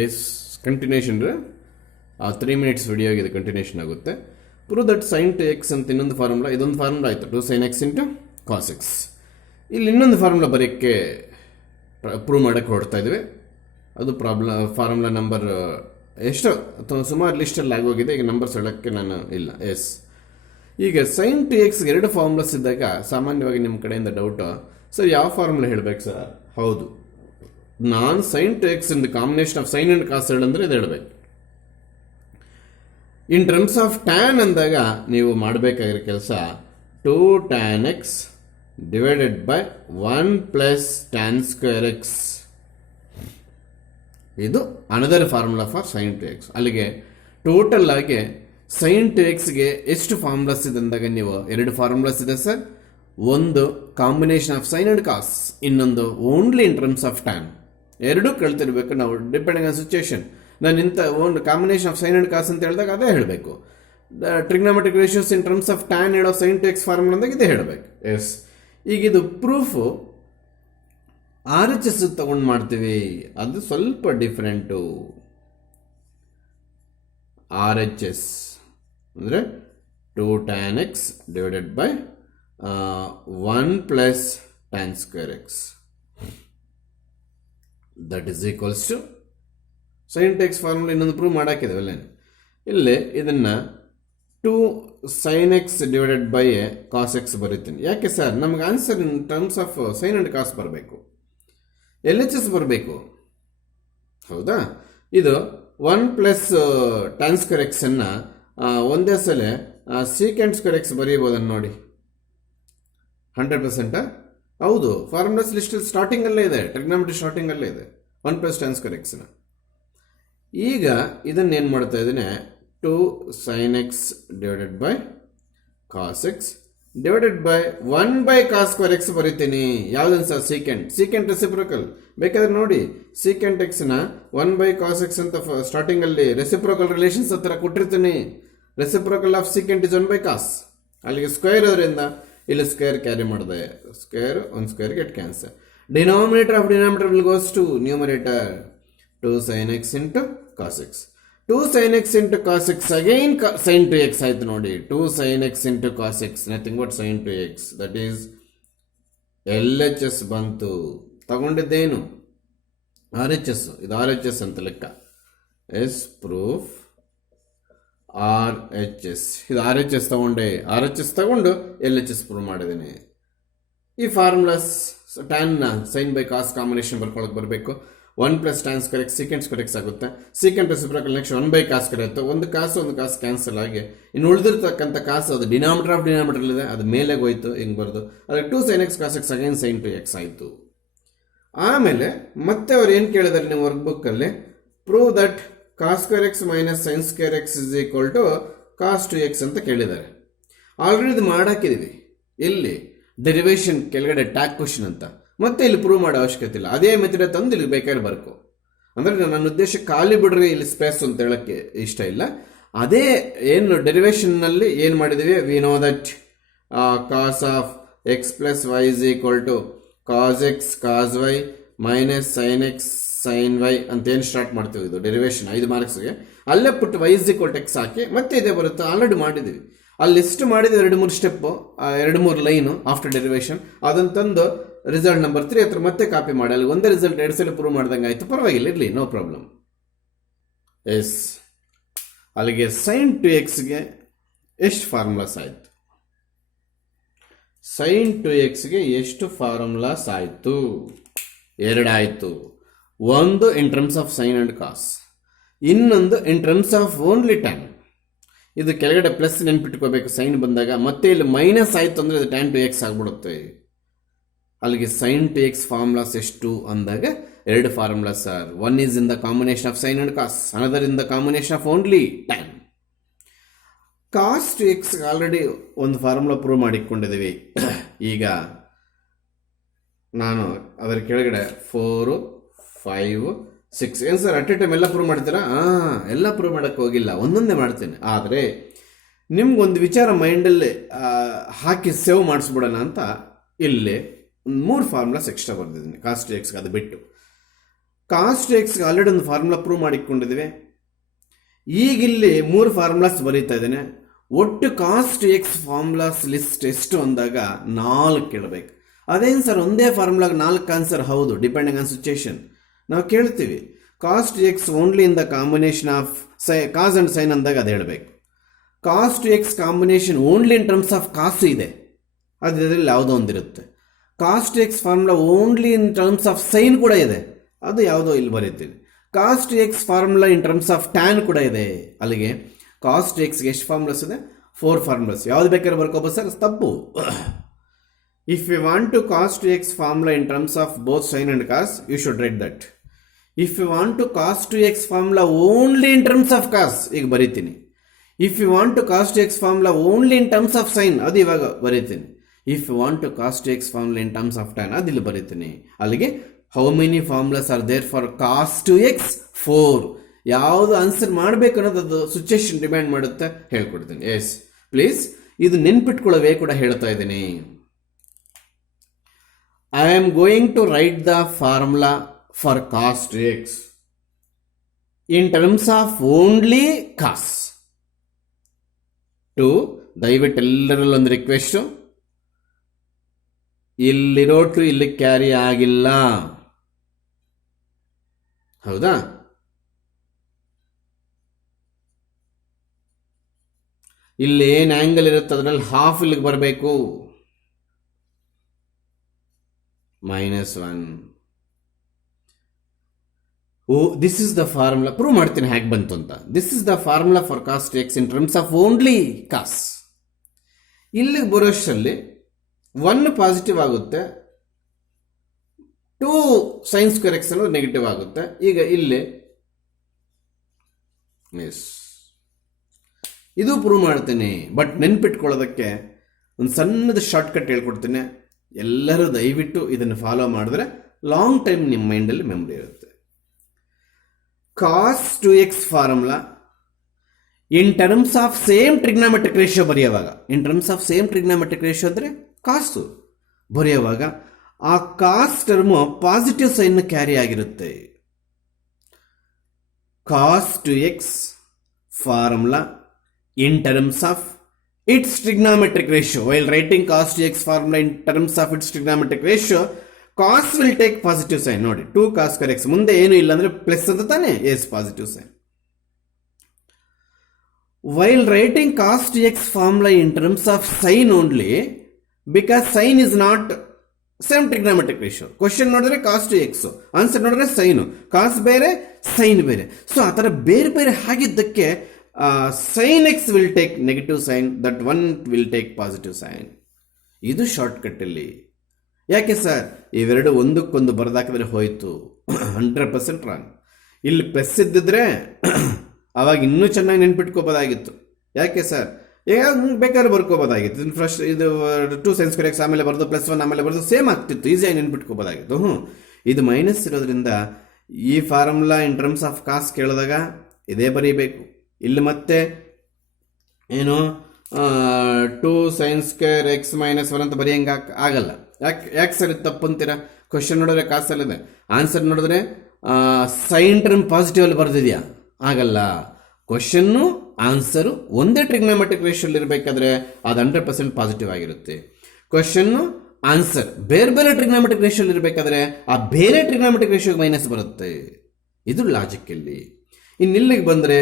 S continuation 3 minutes video ಆಗಿದೆ, continuation ಆಗುತ್ತೆ. Prove that sine two x ಅಂತ ಇನ್ನೊಂದು ಫಾರ್ಮುಲಾ, ಇದೊಂದು ಫಾರ್ಮುಲಾ ಆಯಿತು, 2 sin x into cos x. ಇಲ್ಲಿ ಇನ್ನೊಂದು ಫಾರ್ಮುಲಾ ಬರೋಕ್ಕೆ ಪ್ರೂವ್ ಮಾಡೋಕ್ಕೆ ಹೊರಡ್ತಾ ಇದ್ವಿ. ಅದು ಫಾರ್ಮುಲಾ ನಂಬರ್ ಎಷ್ಟು ಅಥವಾ ಸುಮಾರು ಲಿಸ್ಟಲ್ಲಿ ಆಗೋಗಿದೆ, ಈಗ ನಂಬರ್ಸ್ ಹೇಳೋಕ್ಕೆ ನಾನು ಇಲ್ಲ. ಎಸ್, ಈಗ ಸೈನ್ ಟು ಎಕ್ಸ್ಗೆ 2 ಫಾರ್ಮುಲಾಸ್ ಇದ್ದಾಗ ಸಾಮಾನ್ಯವಾಗಿ ನಿಮ್ಮ ಕಡೆಯಿಂದ ಡೌಟು, ಸರ್ ಯಾವ ಫಾರ್ಮುಲಾ ಹೇಳಬೇಕು ಸರ್? ಹೌದು, ನಾನು sine two x in the combination of sine and cos ಹೇಳಂದ್ರೆ ಇದು ಹೇಳಬೇಕು. ಇನ್ ಟರ್ಮ್ಸ್ ಆಫ್ ಟ್ಯಾನ್ ಅಂದಾಗ ನೀವು ಮಾಡಬೇಕಾಗಿರೋ ಕೆಲಸ 2 tan x divided by 1 plus tan square x. ಇದು another formula for sine two x. ಅಲ್ಲಿಗೆ ಟೋಟಲ್ ಆಗಿ ಸೈನ್ ಟು ಎಕ್ಸ್ಗೆ ಎಷ್ಟು ಫಾರ್ಮುಲಾಸ್ ಇದೆ ಅಂದಾಗ ನೀವು 2 ಫಾರ್ಮುಲಾಸ್ ಇದೆ ಸರ್. ಒಂದು combination of sine and cos, ಇನ್ನೊಂದು only in terms of tan. ಎರಡೂ ಕಳ್ತಿರ್ಬೇಕು ನಾವು, ಡಿಪೆಂಡಿಂಗ್ ಆನ್ ಸಿಚುಯೇಷನ್. ನಾನು ಇಂಥ ಒಂದು ಕಾಂಬಿನೇಷನ್ ಆಫ್ ಸೈನ್ ಅಂಡ್ ಕಾಸ್ ಅಂತ ಹೇಳಿದಾಗ ಅದೇ ಹೇಳಬೇಕು. Trigonometric ratios in terms of tan ಹೇಳೋ ಸೈನ್ ಟು ಎಕ್ಸ್ ಫಾರ್ಮುಲಾ ಅಂದಾಗ ಇದೇ ಹೇಳಬೇಕು. ಎಸ್, ಈಗ ಇದು ಪ್ರೂಫು RHS ತಗೊಂಡು ಮಾಡ್ತೀವಿ, ಅದು ಸ್ವಲ್ಪ ಡಿಫ್ರೆಂಟು. RHS ಅಂದರೆ 2 tan x divided by 1 plus tan square x, that is equals to sine two x formula. ಇನ್ನೊಂದು ಪ್ರೂವ್ ಮಾಡೋಕ್ಕಿದೆ ಇಲ್ಲಿ ಇದನ್ನು 2 sin x divided by cos x ಬರೀತೀನಿ. ಯಾಕೆ ಸರ್? ನಮ್ಗೆ answer in terms of sine and cos ಬರಬೇಕು, LHS ಬರಬೇಕು, ಹೌದಾ? ಇದು 1 ಪ್ಲಸ್ ಟ್ಯಾನ್ ಸ್ಕ್ವೇರ್ ಎಕ್ಸ್ ಅನ್ನು ಒಂದೇ ಸಲ ಸೀಕೆಂಡ್ ಸ್ಕ್ವೇರ್ ಎಕ್ಸ್ ಬರೀಬೋದನ್ನು ನೋಡಿ. 100% ಹೌದು, ಫಾರ್ಮುಲಾಸ್ ಲಿಸ್ಟ್ ಸ್ಟಾರ್ಟಿಂಗಲ್ಲೇ ಇದೆ, ಟ್ರಿಗ್ನೋಮೆಟ್ರಿ ಸ್ಟಾರ್ಟಿಂಗಲ್ಲೇ ಇದೆ 1 ಪ್ಲಸ್ ಟ್ಯಾನ್ ಸ್ಕ್ವೇರ್ ಎಕ್ಸ್ನ. ಈಗ ಇದನ್ನು ಏನು ಮಾಡ್ತಾ ಇದ್ದೀನಿ, 2 sin x divided by cos x divided by 1 by cos square x ಬರೀತೀನಿ. ಯಾವುದನ್ನು ಸರ್? Secant reciprocal. ಬೇಕಾದ್ರೆ ನೋಡಿ, ಸೀಕೆಂಟ್ ಎಕ್ಸ್ನ 1 ಬೈ ಕಾಸ್ ಎಕ್ಸ್ ಅಂತ ಸ್ಟಾರ್ಟಿಂಗಲ್ಲಿ ರೆಸಿಪ್ರೋಕಲ್ ರಿಲೇಷನ್ಸ್ ಹತ್ರ ಕೊಟ್ಟಿರ್ತೀನಿ. Reciprocal of secant is 1 by cos. ಅಲ್ಲಿಗೆ ಸ್ಕ್ವೇರ್ ಅದರಿಂದ ಇಲ್ಲಿ ಸ್ಕ್ವೇರ್ ಕ್ಯಾರಿ ಮಾಡಿದೆ, square 1 square get cancel. Denominator of denominator will goes to numerator. 2 sin x into cos x. 2 sin x into cos x again sine two x ಆಯ್ತು ನೋಡಿ. 2 sin x into cos x nothing but sine two x, that is LHS ಬಂತು. ತಗೊಂಡಿದ್ದೇನು? RHS. ಇದು RHS ಅಂತ ಲೆಕ್ಕ. S, proof RHS. ಇದು RHS ತಗೊಂಡೆ, RHS ತಗೊಂಡು LHS ಪ್ರೂವ್ ಮಾಡಿದ್ದೀನಿ. ಈ ಫಾರ್ಮುಲಾಸ್ ಟ್ಯಾನ್ನ ಸೈನ್ ಬೈ ಕಾಸ್ ಕಾಂಬಿನೇಷನ್ ಬರ್ಕೊಳಕ್ಕೆ ಬರಬೇಕು. 1 plus tan square x secant square x ಆಗುತ್ತೆ. Secant reciprocal next 1 by cos square ಆಗುತ್ತೆ. ಒಂದು ಕಾಸು ಕ್ಯಾನ್ಸಲ್ ಆಗಿ ಇನ್ನು ಉಳಿದಿರ್ತಕ್ಕಂಥ ಕಾಸು ಅದು ಡಿನಾಮಿನೇಟರ್ ಆಫ್ ಡಿನಾಮಿನೇಟರ್ ಇದೆ, ಅದು ಮೇಲೆ ಹೋಯ್ತು, ಹಿಂಗೆ ಬರೋದು. ಅದಕ್ಕೆ 2 sin x cos x again sine two x ಆಯಿತು. ಆಮೇಲೆ ಮತ್ತೆ ಅವ್ರು ಏನು ಕೇಳಿದಾರೆ ನಿಮ್ಮ ವರ್ಕ್ಬುಕ್ಕಲ್ಲಿ, prove that cos square x minus sine square x is equal to cos two x ಅಂತ ಕೇಳಿದ್ದಾರೆ. ಆಲ್ರೆಡಿ ಇದು ಮಾಡಾಕಿದ್ದೀವಿ. ಇಲ್ಲಿ ಡೆರಿವೇಶನ್ ಕೆಳಗಡೆ ಟ್ಯಾಗ್ ಕ್ವಶನ್ ಅಂತ, ಮತ್ತೆ ಇಲ್ಲಿ ಪ್ರೂವ್ ಮಾಡೋ ಅವಶ್ಯಕತೆ ಇಲ್ಲ. ಅದೇ ಮೆಥಡ್ ತಂದು ಇಲ್ಲಿ ಬೇಕಾದ್ರೆ ಬರ್ಕೋ. ಅಂದರೆ ನನ್ನ ಉದ್ದೇಶ ಖಾಲಿ ಬಿಡ್ರಿ ಇಲ್ಲಿ ಸ್ಪೇಸ್ ಅಂತ ಹೇಳೋಕ್ಕೆ ಇಷ್ಟ ಇಲ್ಲ. ಅದೇ ಏನು ಡೆರಿವೇಶನ್ನಲ್ಲಿ ಏನು ಮಾಡಿದ್ದೀವಿ, we know that cos of x plus y is equal to cos x cos y minus sine x sine y ಅಂತ ಏನು ಸ್ಟಾರ್ಟ್ ಮಾಡ್ತೀವಿ. ಇದು ಡೆರಿವೇಶನ್ 5 ಮಾರ್ಕ್ಸ್ಗೆ. ಅಲ್ಲೇ put y is equal to x ಹಾಕಿ ಮತ್ತೆ ಇದೇ ಬರುತ್ತೆ. ಆಲ್ರೆಡಿ ಮಾಡಿದ್ದೀವಿ. ಅಲ್ಲಿ ಎಷ್ಟು ಮಾಡಿದ್ವಿ, 2-3 ಸ್ಟೆಪ್ಪು, 2-3 ಲೈನು ಆಫ್ಟರ್ ಡೆರಿವೇಶನ್. ಅದನ್ನು ತಂದು ರಿಸಲ್ಟ್ ನಂಬರ್ 3 ಹತ್ರ ಮತ್ತೆ ಕಾಪಿ ಮಾಡಿ ಅಲ್ಲಿ ಒಂದೇ ರಿಸಲ್ಟ್ 2 ಸಲ ಪ್ರೂವ್ ಮಾಡ್ದಂಗೆ ಆಯಿತು. ಪರವಾಗಿಲ್ಲ, ಇರಲಿ, ನೋ ಪ್ರಾಬ್ಲಮ್. ಎಸ್, ಅಲ್ಲಿಗೆ ಸೈನ್ ಟು ಎಕ್ಸ್ಗೆ ಎಷ್ಟು ಫಾರ್ಮುಲಾಸ್ ಆಯಿತು? ಸೈನ್ ಟು ಎಕ್ಸ್ಗೆ ಎಷ್ಟು ಫಾರ್ಮುಲಾಸ್ ಆಯಿತು? 2 ಆಯಿತು. ಒಂದು in terms of sine and cos, ಇನ್ನೊಂದು in terms of only tan. ಇದು ಕೆಳಗಡೆ ಪ್ಲಸ್ ನೆನ್ಪಿಟ್ಕೋಬೇಕು ಸೈನ್ ಬಂದಾಗ. ಮತ್ತೆ ಇಲ್ಲಿ ಮೈನಸ್ ಆಯಿತು ಅಂದರೆ ಇದು ಟ್ಯಾನ್ ಟು ಎಕ್ಸ್ ಆಗಿಬಿಡುತ್ತೆ. ಅಲ್ಲಿಗೆ ಸೈನ್ ಟು ಎಕ್ಸ್ ಫಾರ್ಮುಲಾಸ್ ಎಷ್ಟು ಅಂದಾಗ 2 formulas sir. 1 is in the combination of sine and cos, another in the combination of only tan. Cos two x already ಒಂದು ಫಾರ್ಮುಲಾ ಪ್ರೂವ್ ಮಾಡಿಕೊಂಡಿದ್ದೀವಿ. ಈಗ ನಾನು ಅದರ ಕೆಳಗಡೆ 4, 5, 6 ಏನು ಸರ್ ಅಟ್ ಎ ಟೈಮ್ ಎಲ್ಲ ಪ್ರೂವ್ ಮಾಡ್ತೀರಾ? ಎಲ್ಲ ಪ್ರೂವ್ ಮಾಡೋಕ್ಕೆ ಹೋಗಿಲ್ಲ, ಒಂದೊಂದೇ ಮಾಡ್ತೇನೆ. ಆದರೆ ನಿಮ್ಗೊಂದು ವಿಚಾರ ಮೈಂಡಲ್ಲಿ ಹಾಕಿ ಸೇವ್ ಮಾಡಿಸ್ಬಿಡೋಣ ಅಂತ ಇಲ್ಲಿ 3 ಫಾರ್ಮುಲಾಸ್ ಎಕ್ಸ್ಟ್ರಾ ಬರ್ದಿದ್ದೀನಿ ಕಾಸ್ ಟು ಎಕ್ಸ್ಗೆ. ಅದು ಬಿಟ್ಟು ಕಾಸ್ಟ್ ಎಕ್ಸ್ಗೆ ಆಲ್ರೆಡಿ ಒಂದು ಫಾರ್ಮುಲಾ ಪ್ರೂವ್ ಮಾಡಿಕೊಂಡಿದ್ದೀವಿ. ಈಗ ಇಲ್ಲಿ 3 ಫಾರ್ಮುಲಾಸ್ ಬರೀತಾ ಇದ್ದೇನೆ. ಒಟ್ಟು ಕಾಸ್ಟ್ ಎಕ್ಸ್ ಫಾರ್ಮುಲಾಸ್ ಲಿಸ್ಟ್ ಎಷ್ಟು ಅಂದಾಗ 4 ಇಡಬೇಕು. ಅದೇನು ಸರ್ ಒಂದೇ ಫಾರ್ಮುಲಾಗೆ 4 ಆನ್ಸರ್? ಹೌದು, ಡಿಪೆಂಡಿಂಗ್ ಆನ್ ಸಿಚುಯೇಷನ್. ನಾವು ಕೇಳ್ತೀವಿ cos x only in the combination of cos and sine ಅಂದಾಗ ಅದು ಹೇಳಬೇಕು. Cos x combination only in terms of cos ಇದೆ, ಅದು ಇದರಲ್ಲಿ ಯಾವುದೋ ಒಂದಿರುತ್ತೆ. Cos x formula only in terms of sine ಕೂಡ ಇದೆ, ಅದು ಯಾವುದೋ ಇಲ್ಲಿ ಬರೀತೀವಿ. Cos x formula in terms of tan ಕೂಡ ಇದೆ. ಅಲ್ಲಿಗೆ ಕಾಸ್ಟ್ ಎಕ್ಸ್ಗೆ ಎಷ್ಟು ಫಾರ್ಮುಲಾಸ್ ಇದೆ? 4 ಫಾರ್ಮುಲಾಸ್. ಯಾವ್ದು ಬೇಕಾದ್ರೆ ಬರ್ಕೋಬೋದು ಸರ್? ತಪ್ಪು. If you want to cos x formula in terms of both sine and cos, you should write that. If you want to cos x formula only in terms of cos, ಈಗ ಬರೀತೀನಿ. If you want to cos x formula only in terms of sine, ಅದು ಇವಾಗ ಬರೀತೀನಿ. If you want to cos x formula in terms of tan, ಅದು ಇಲ್ಲಿ ಬರೀತೀನಿ. ಅಲ್ಲಿಗೆ how many formulas are there for cos x? 4. ಯಾವುದು answer ಮಾಡಬೇಕು ಅನ್ನೋದು ಅದು ಸಿಚುಯೇಷನ್ ಡಿಮ್ಯಾಂಡ್ ಮಾಡುತ್ತೆ, ಹೇಳ್ಕೊಡ್ತೀನಿ. ಎಸ್ ಪ್ಲೀಸ್, ಇದು ನೆನ್ಪಿಟ್ಕೊಳ್ಳೋವೇ ಕೂಡ ಹೇಳ್ತಾ ಇದ್ದೀನಿ. I am going to write the formula for cos x in terms of only cos. ದಯವಿಟ್ಟು ಎಲ್ಲರಲ್ಲೂ ಒಂದು ರಿಕ್ವೆಸ್ಟು, ಇಲ್ಲಿರೋ ಟು ಇಲ್ಲಿ ಕ್ಯಾರಿ ಆಗಿಲ್ಲ, ಹೌದಾ? ಇಲ್ಲಿ ಏನು ಆಂಗಲ್ ಇರುತ್ತೆ ಅದರಲ್ಲಿ ಹಾಫ್ ಇಲ್ಲಿಗೆ ಬರಬೇಕು. -1. This is the formula. Prove ಮಾಡ್ತೀನಿ ಹೇಗೆ ಬಂತು ಅಂತ. This is the formula for cos x in terms of only cos. ಇಲ್ಲಿಗೆ ಬರೋಷ್ಟರಲ್ಲಿ 1 ಪಾಸಿಟಿವ್ ಆಗುತ್ತೆ, 2 ಸೈನ್ ಸ್ಕ್ವೇರ್ ಎಕ್ಸ್ ಅನ್ನೋದು ನೆಗೆಟಿವ್ ಆಗುತ್ತೆ. ಈಗ ಇಲ್ಲಿ ಇದು ಪ್ರೂವ್ ಮಾಡ್ತೀನಿ. ಬಟ್ ನೆನ್ಪಿಟ್ಕೊಳ್ಳೋದಕ್ಕೆ ಒಂದು ಸಣ್ಣದ ಶಾರ್ಟ್ಕಟ್ ಹೇಳ್ಕೊಡ್ತೀನಿ. ಎಲ್ಲರೂ ದಯವಿಟ್ಟು ಇದನ್ನು ಫಾಲೋ ಮಾಡಿದ್ರೆ ಲಾಂಗ್ ಟೈಮ್ ನಿಮ್ಮ ಮೈಂಡಲ್ಲಿ ಮೆಮೊರಿ ಇರುತ್ತೆ. Cos 2x formula in terms of same trigonometric ratio ಬರೆಯುವಾಗ, in terms of same trigonometric ratio ಅಂದರೆ ಕಾಸು ಬರೆಯುವಾಗ ಆ cos term positive sign carry ಆಗಿರುತ್ತೆ. Cos 2x formula in terms of its trigonometric ratio. While writing cos 2x formula in terms of its trigonometric ratio, cos will take positive sign. ನೋಡಿ 2 cos square x ಮುಂದೆ ಏನು ಇಲ್ಲ ಅಂದ್ರೆ plus ಅಂತ ತಾನೆ, yes positive sign. While writing cos 2x formula in terms of sin only, because sin is not same trigonometric ratio. Question ನೋಡಿದ್ರೆ cos 2x, answer ನೋಡಿದ್ರೆ sign. ಕಾಸ್ ಬೇರೆ, ಸೈನ್ ಬೇರೆ. ಸೊ ಆ ಥರ ಬೇರೆ ಬೇರೆ ಆಗಿದ್ದಕ್ಕೆ sin x will take negative sign, that one will take positive sign. ಇದು ಶಾರ್ಟ್ಕಟ್ಟಲ್ಲಿ. ಯಾಕೆ ಸರ್? ಇವೆರಡು ಒಂದಕ್ಕೊಂದು ಬರೆದಾಕಿದ್ರೆ ಹೋಯಿತು. 100% ರಾಂಗ್. ಇಲ್ಲಿ ಪ್ಲಸ್ ಇದ್ದಿದ್ರೆ ಅವಾಗ ಇನ್ನೂ ಚೆನ್ನಾಗಿ ನೆನ್ಪಿಟ್ಕೋಬೋದಾಗಿತ್ತು. ಯಾಕೆ ಸರ್? ಬೇಕಾದ್ರೆ ಬರ್ಕೋಬೋದಾಗಿತ್ತು. ಫಸ್ಟ್ ಇದು 2 ಸೈನ್ ಸ್ಕ್ವೇರ್ ಎಕ್ಸ್ ಆಮೇಲೆ ಬರೆದು +1 ಆಮೇಲೆ ಬರೆದು ಸೇಮ್ ಆಗ್ತಿತ್ತು, ಈಸಿಯಾಗಿ ನೆನ್ಪಿಟ್ಕೋಬೋದಾಗಿತ್ತು. ಇದು ಮೈನಸ್ ಇರೋದ್ರಿಂದ ಈ formula in terms of cos ಕೇಳಿದಾಗ ಇದೇ ಬರೀಬೇಕು. ಇಲ್ಲಿ ಮತ್ತೆ ಏನು 2 ಸೈನ್ ಸ್ಕ್ವೇರ್ ಎಕ್ಸ್ -1 ಅಂತ ಬರೆಯಂಗೆ ಆಗಲ್ಲ. ಯಾಕೆ ಸರ್ ಇದು ತಪ್ಪು ಅಂತೀರಾ? ಕ್ವಶನ್ ನೋಡಿದ್ರೆ ಕಾಸಲ್ಲಿದೆ, ಆನ್ಸರ್ ನೋಡಿದ್ರೆ ಸೈನ್ ಟರ್ಮ್ ಪಾಸಿಟಿವ್ ಅಲ್ಲಿ ಬರೆದಿದೆಯಾ? ಆಗಲ್ಲ. ಕ್ವಶನ್ನು ಆನ್ಸರು ಒಂದೇ ಟ್ರಿಗ್ನಾಮೆಟ್ರಿಕ್ ರೇಷಿಯೋಲ್ಲಿ ಇರಬೇಕಾದ್ರೆ ಅದು 100% ಪಾಸಿಟಿವ್ ಆಗಿರುತ್ತೆ. ಕ್ವಶನ್ನು ಆನ್ಸರ್ ಬೇರೆ ಬೇರೆ ಟ್ರಿಗ್ನಾಮೆಟ್ರಿಕ್ ರೇಷಿಯೋಲ್ಲಿ ಇರಬೇಕಾದ್ರೆ ಆ ಬೇರೆ ಟ್ರಿಗ್ನಾಮೆಟ್ರಿಕ್ ರೇಷಿಯೋಗೆ ಮೈನಸ್ ಬರುತ್ತೆ. ಇದು ಲಾಜಿಕ್ ಇಲ್ಲಿ. ಇನ್ನಿಲ್ಲಿಗೆ ಬಂದರೆ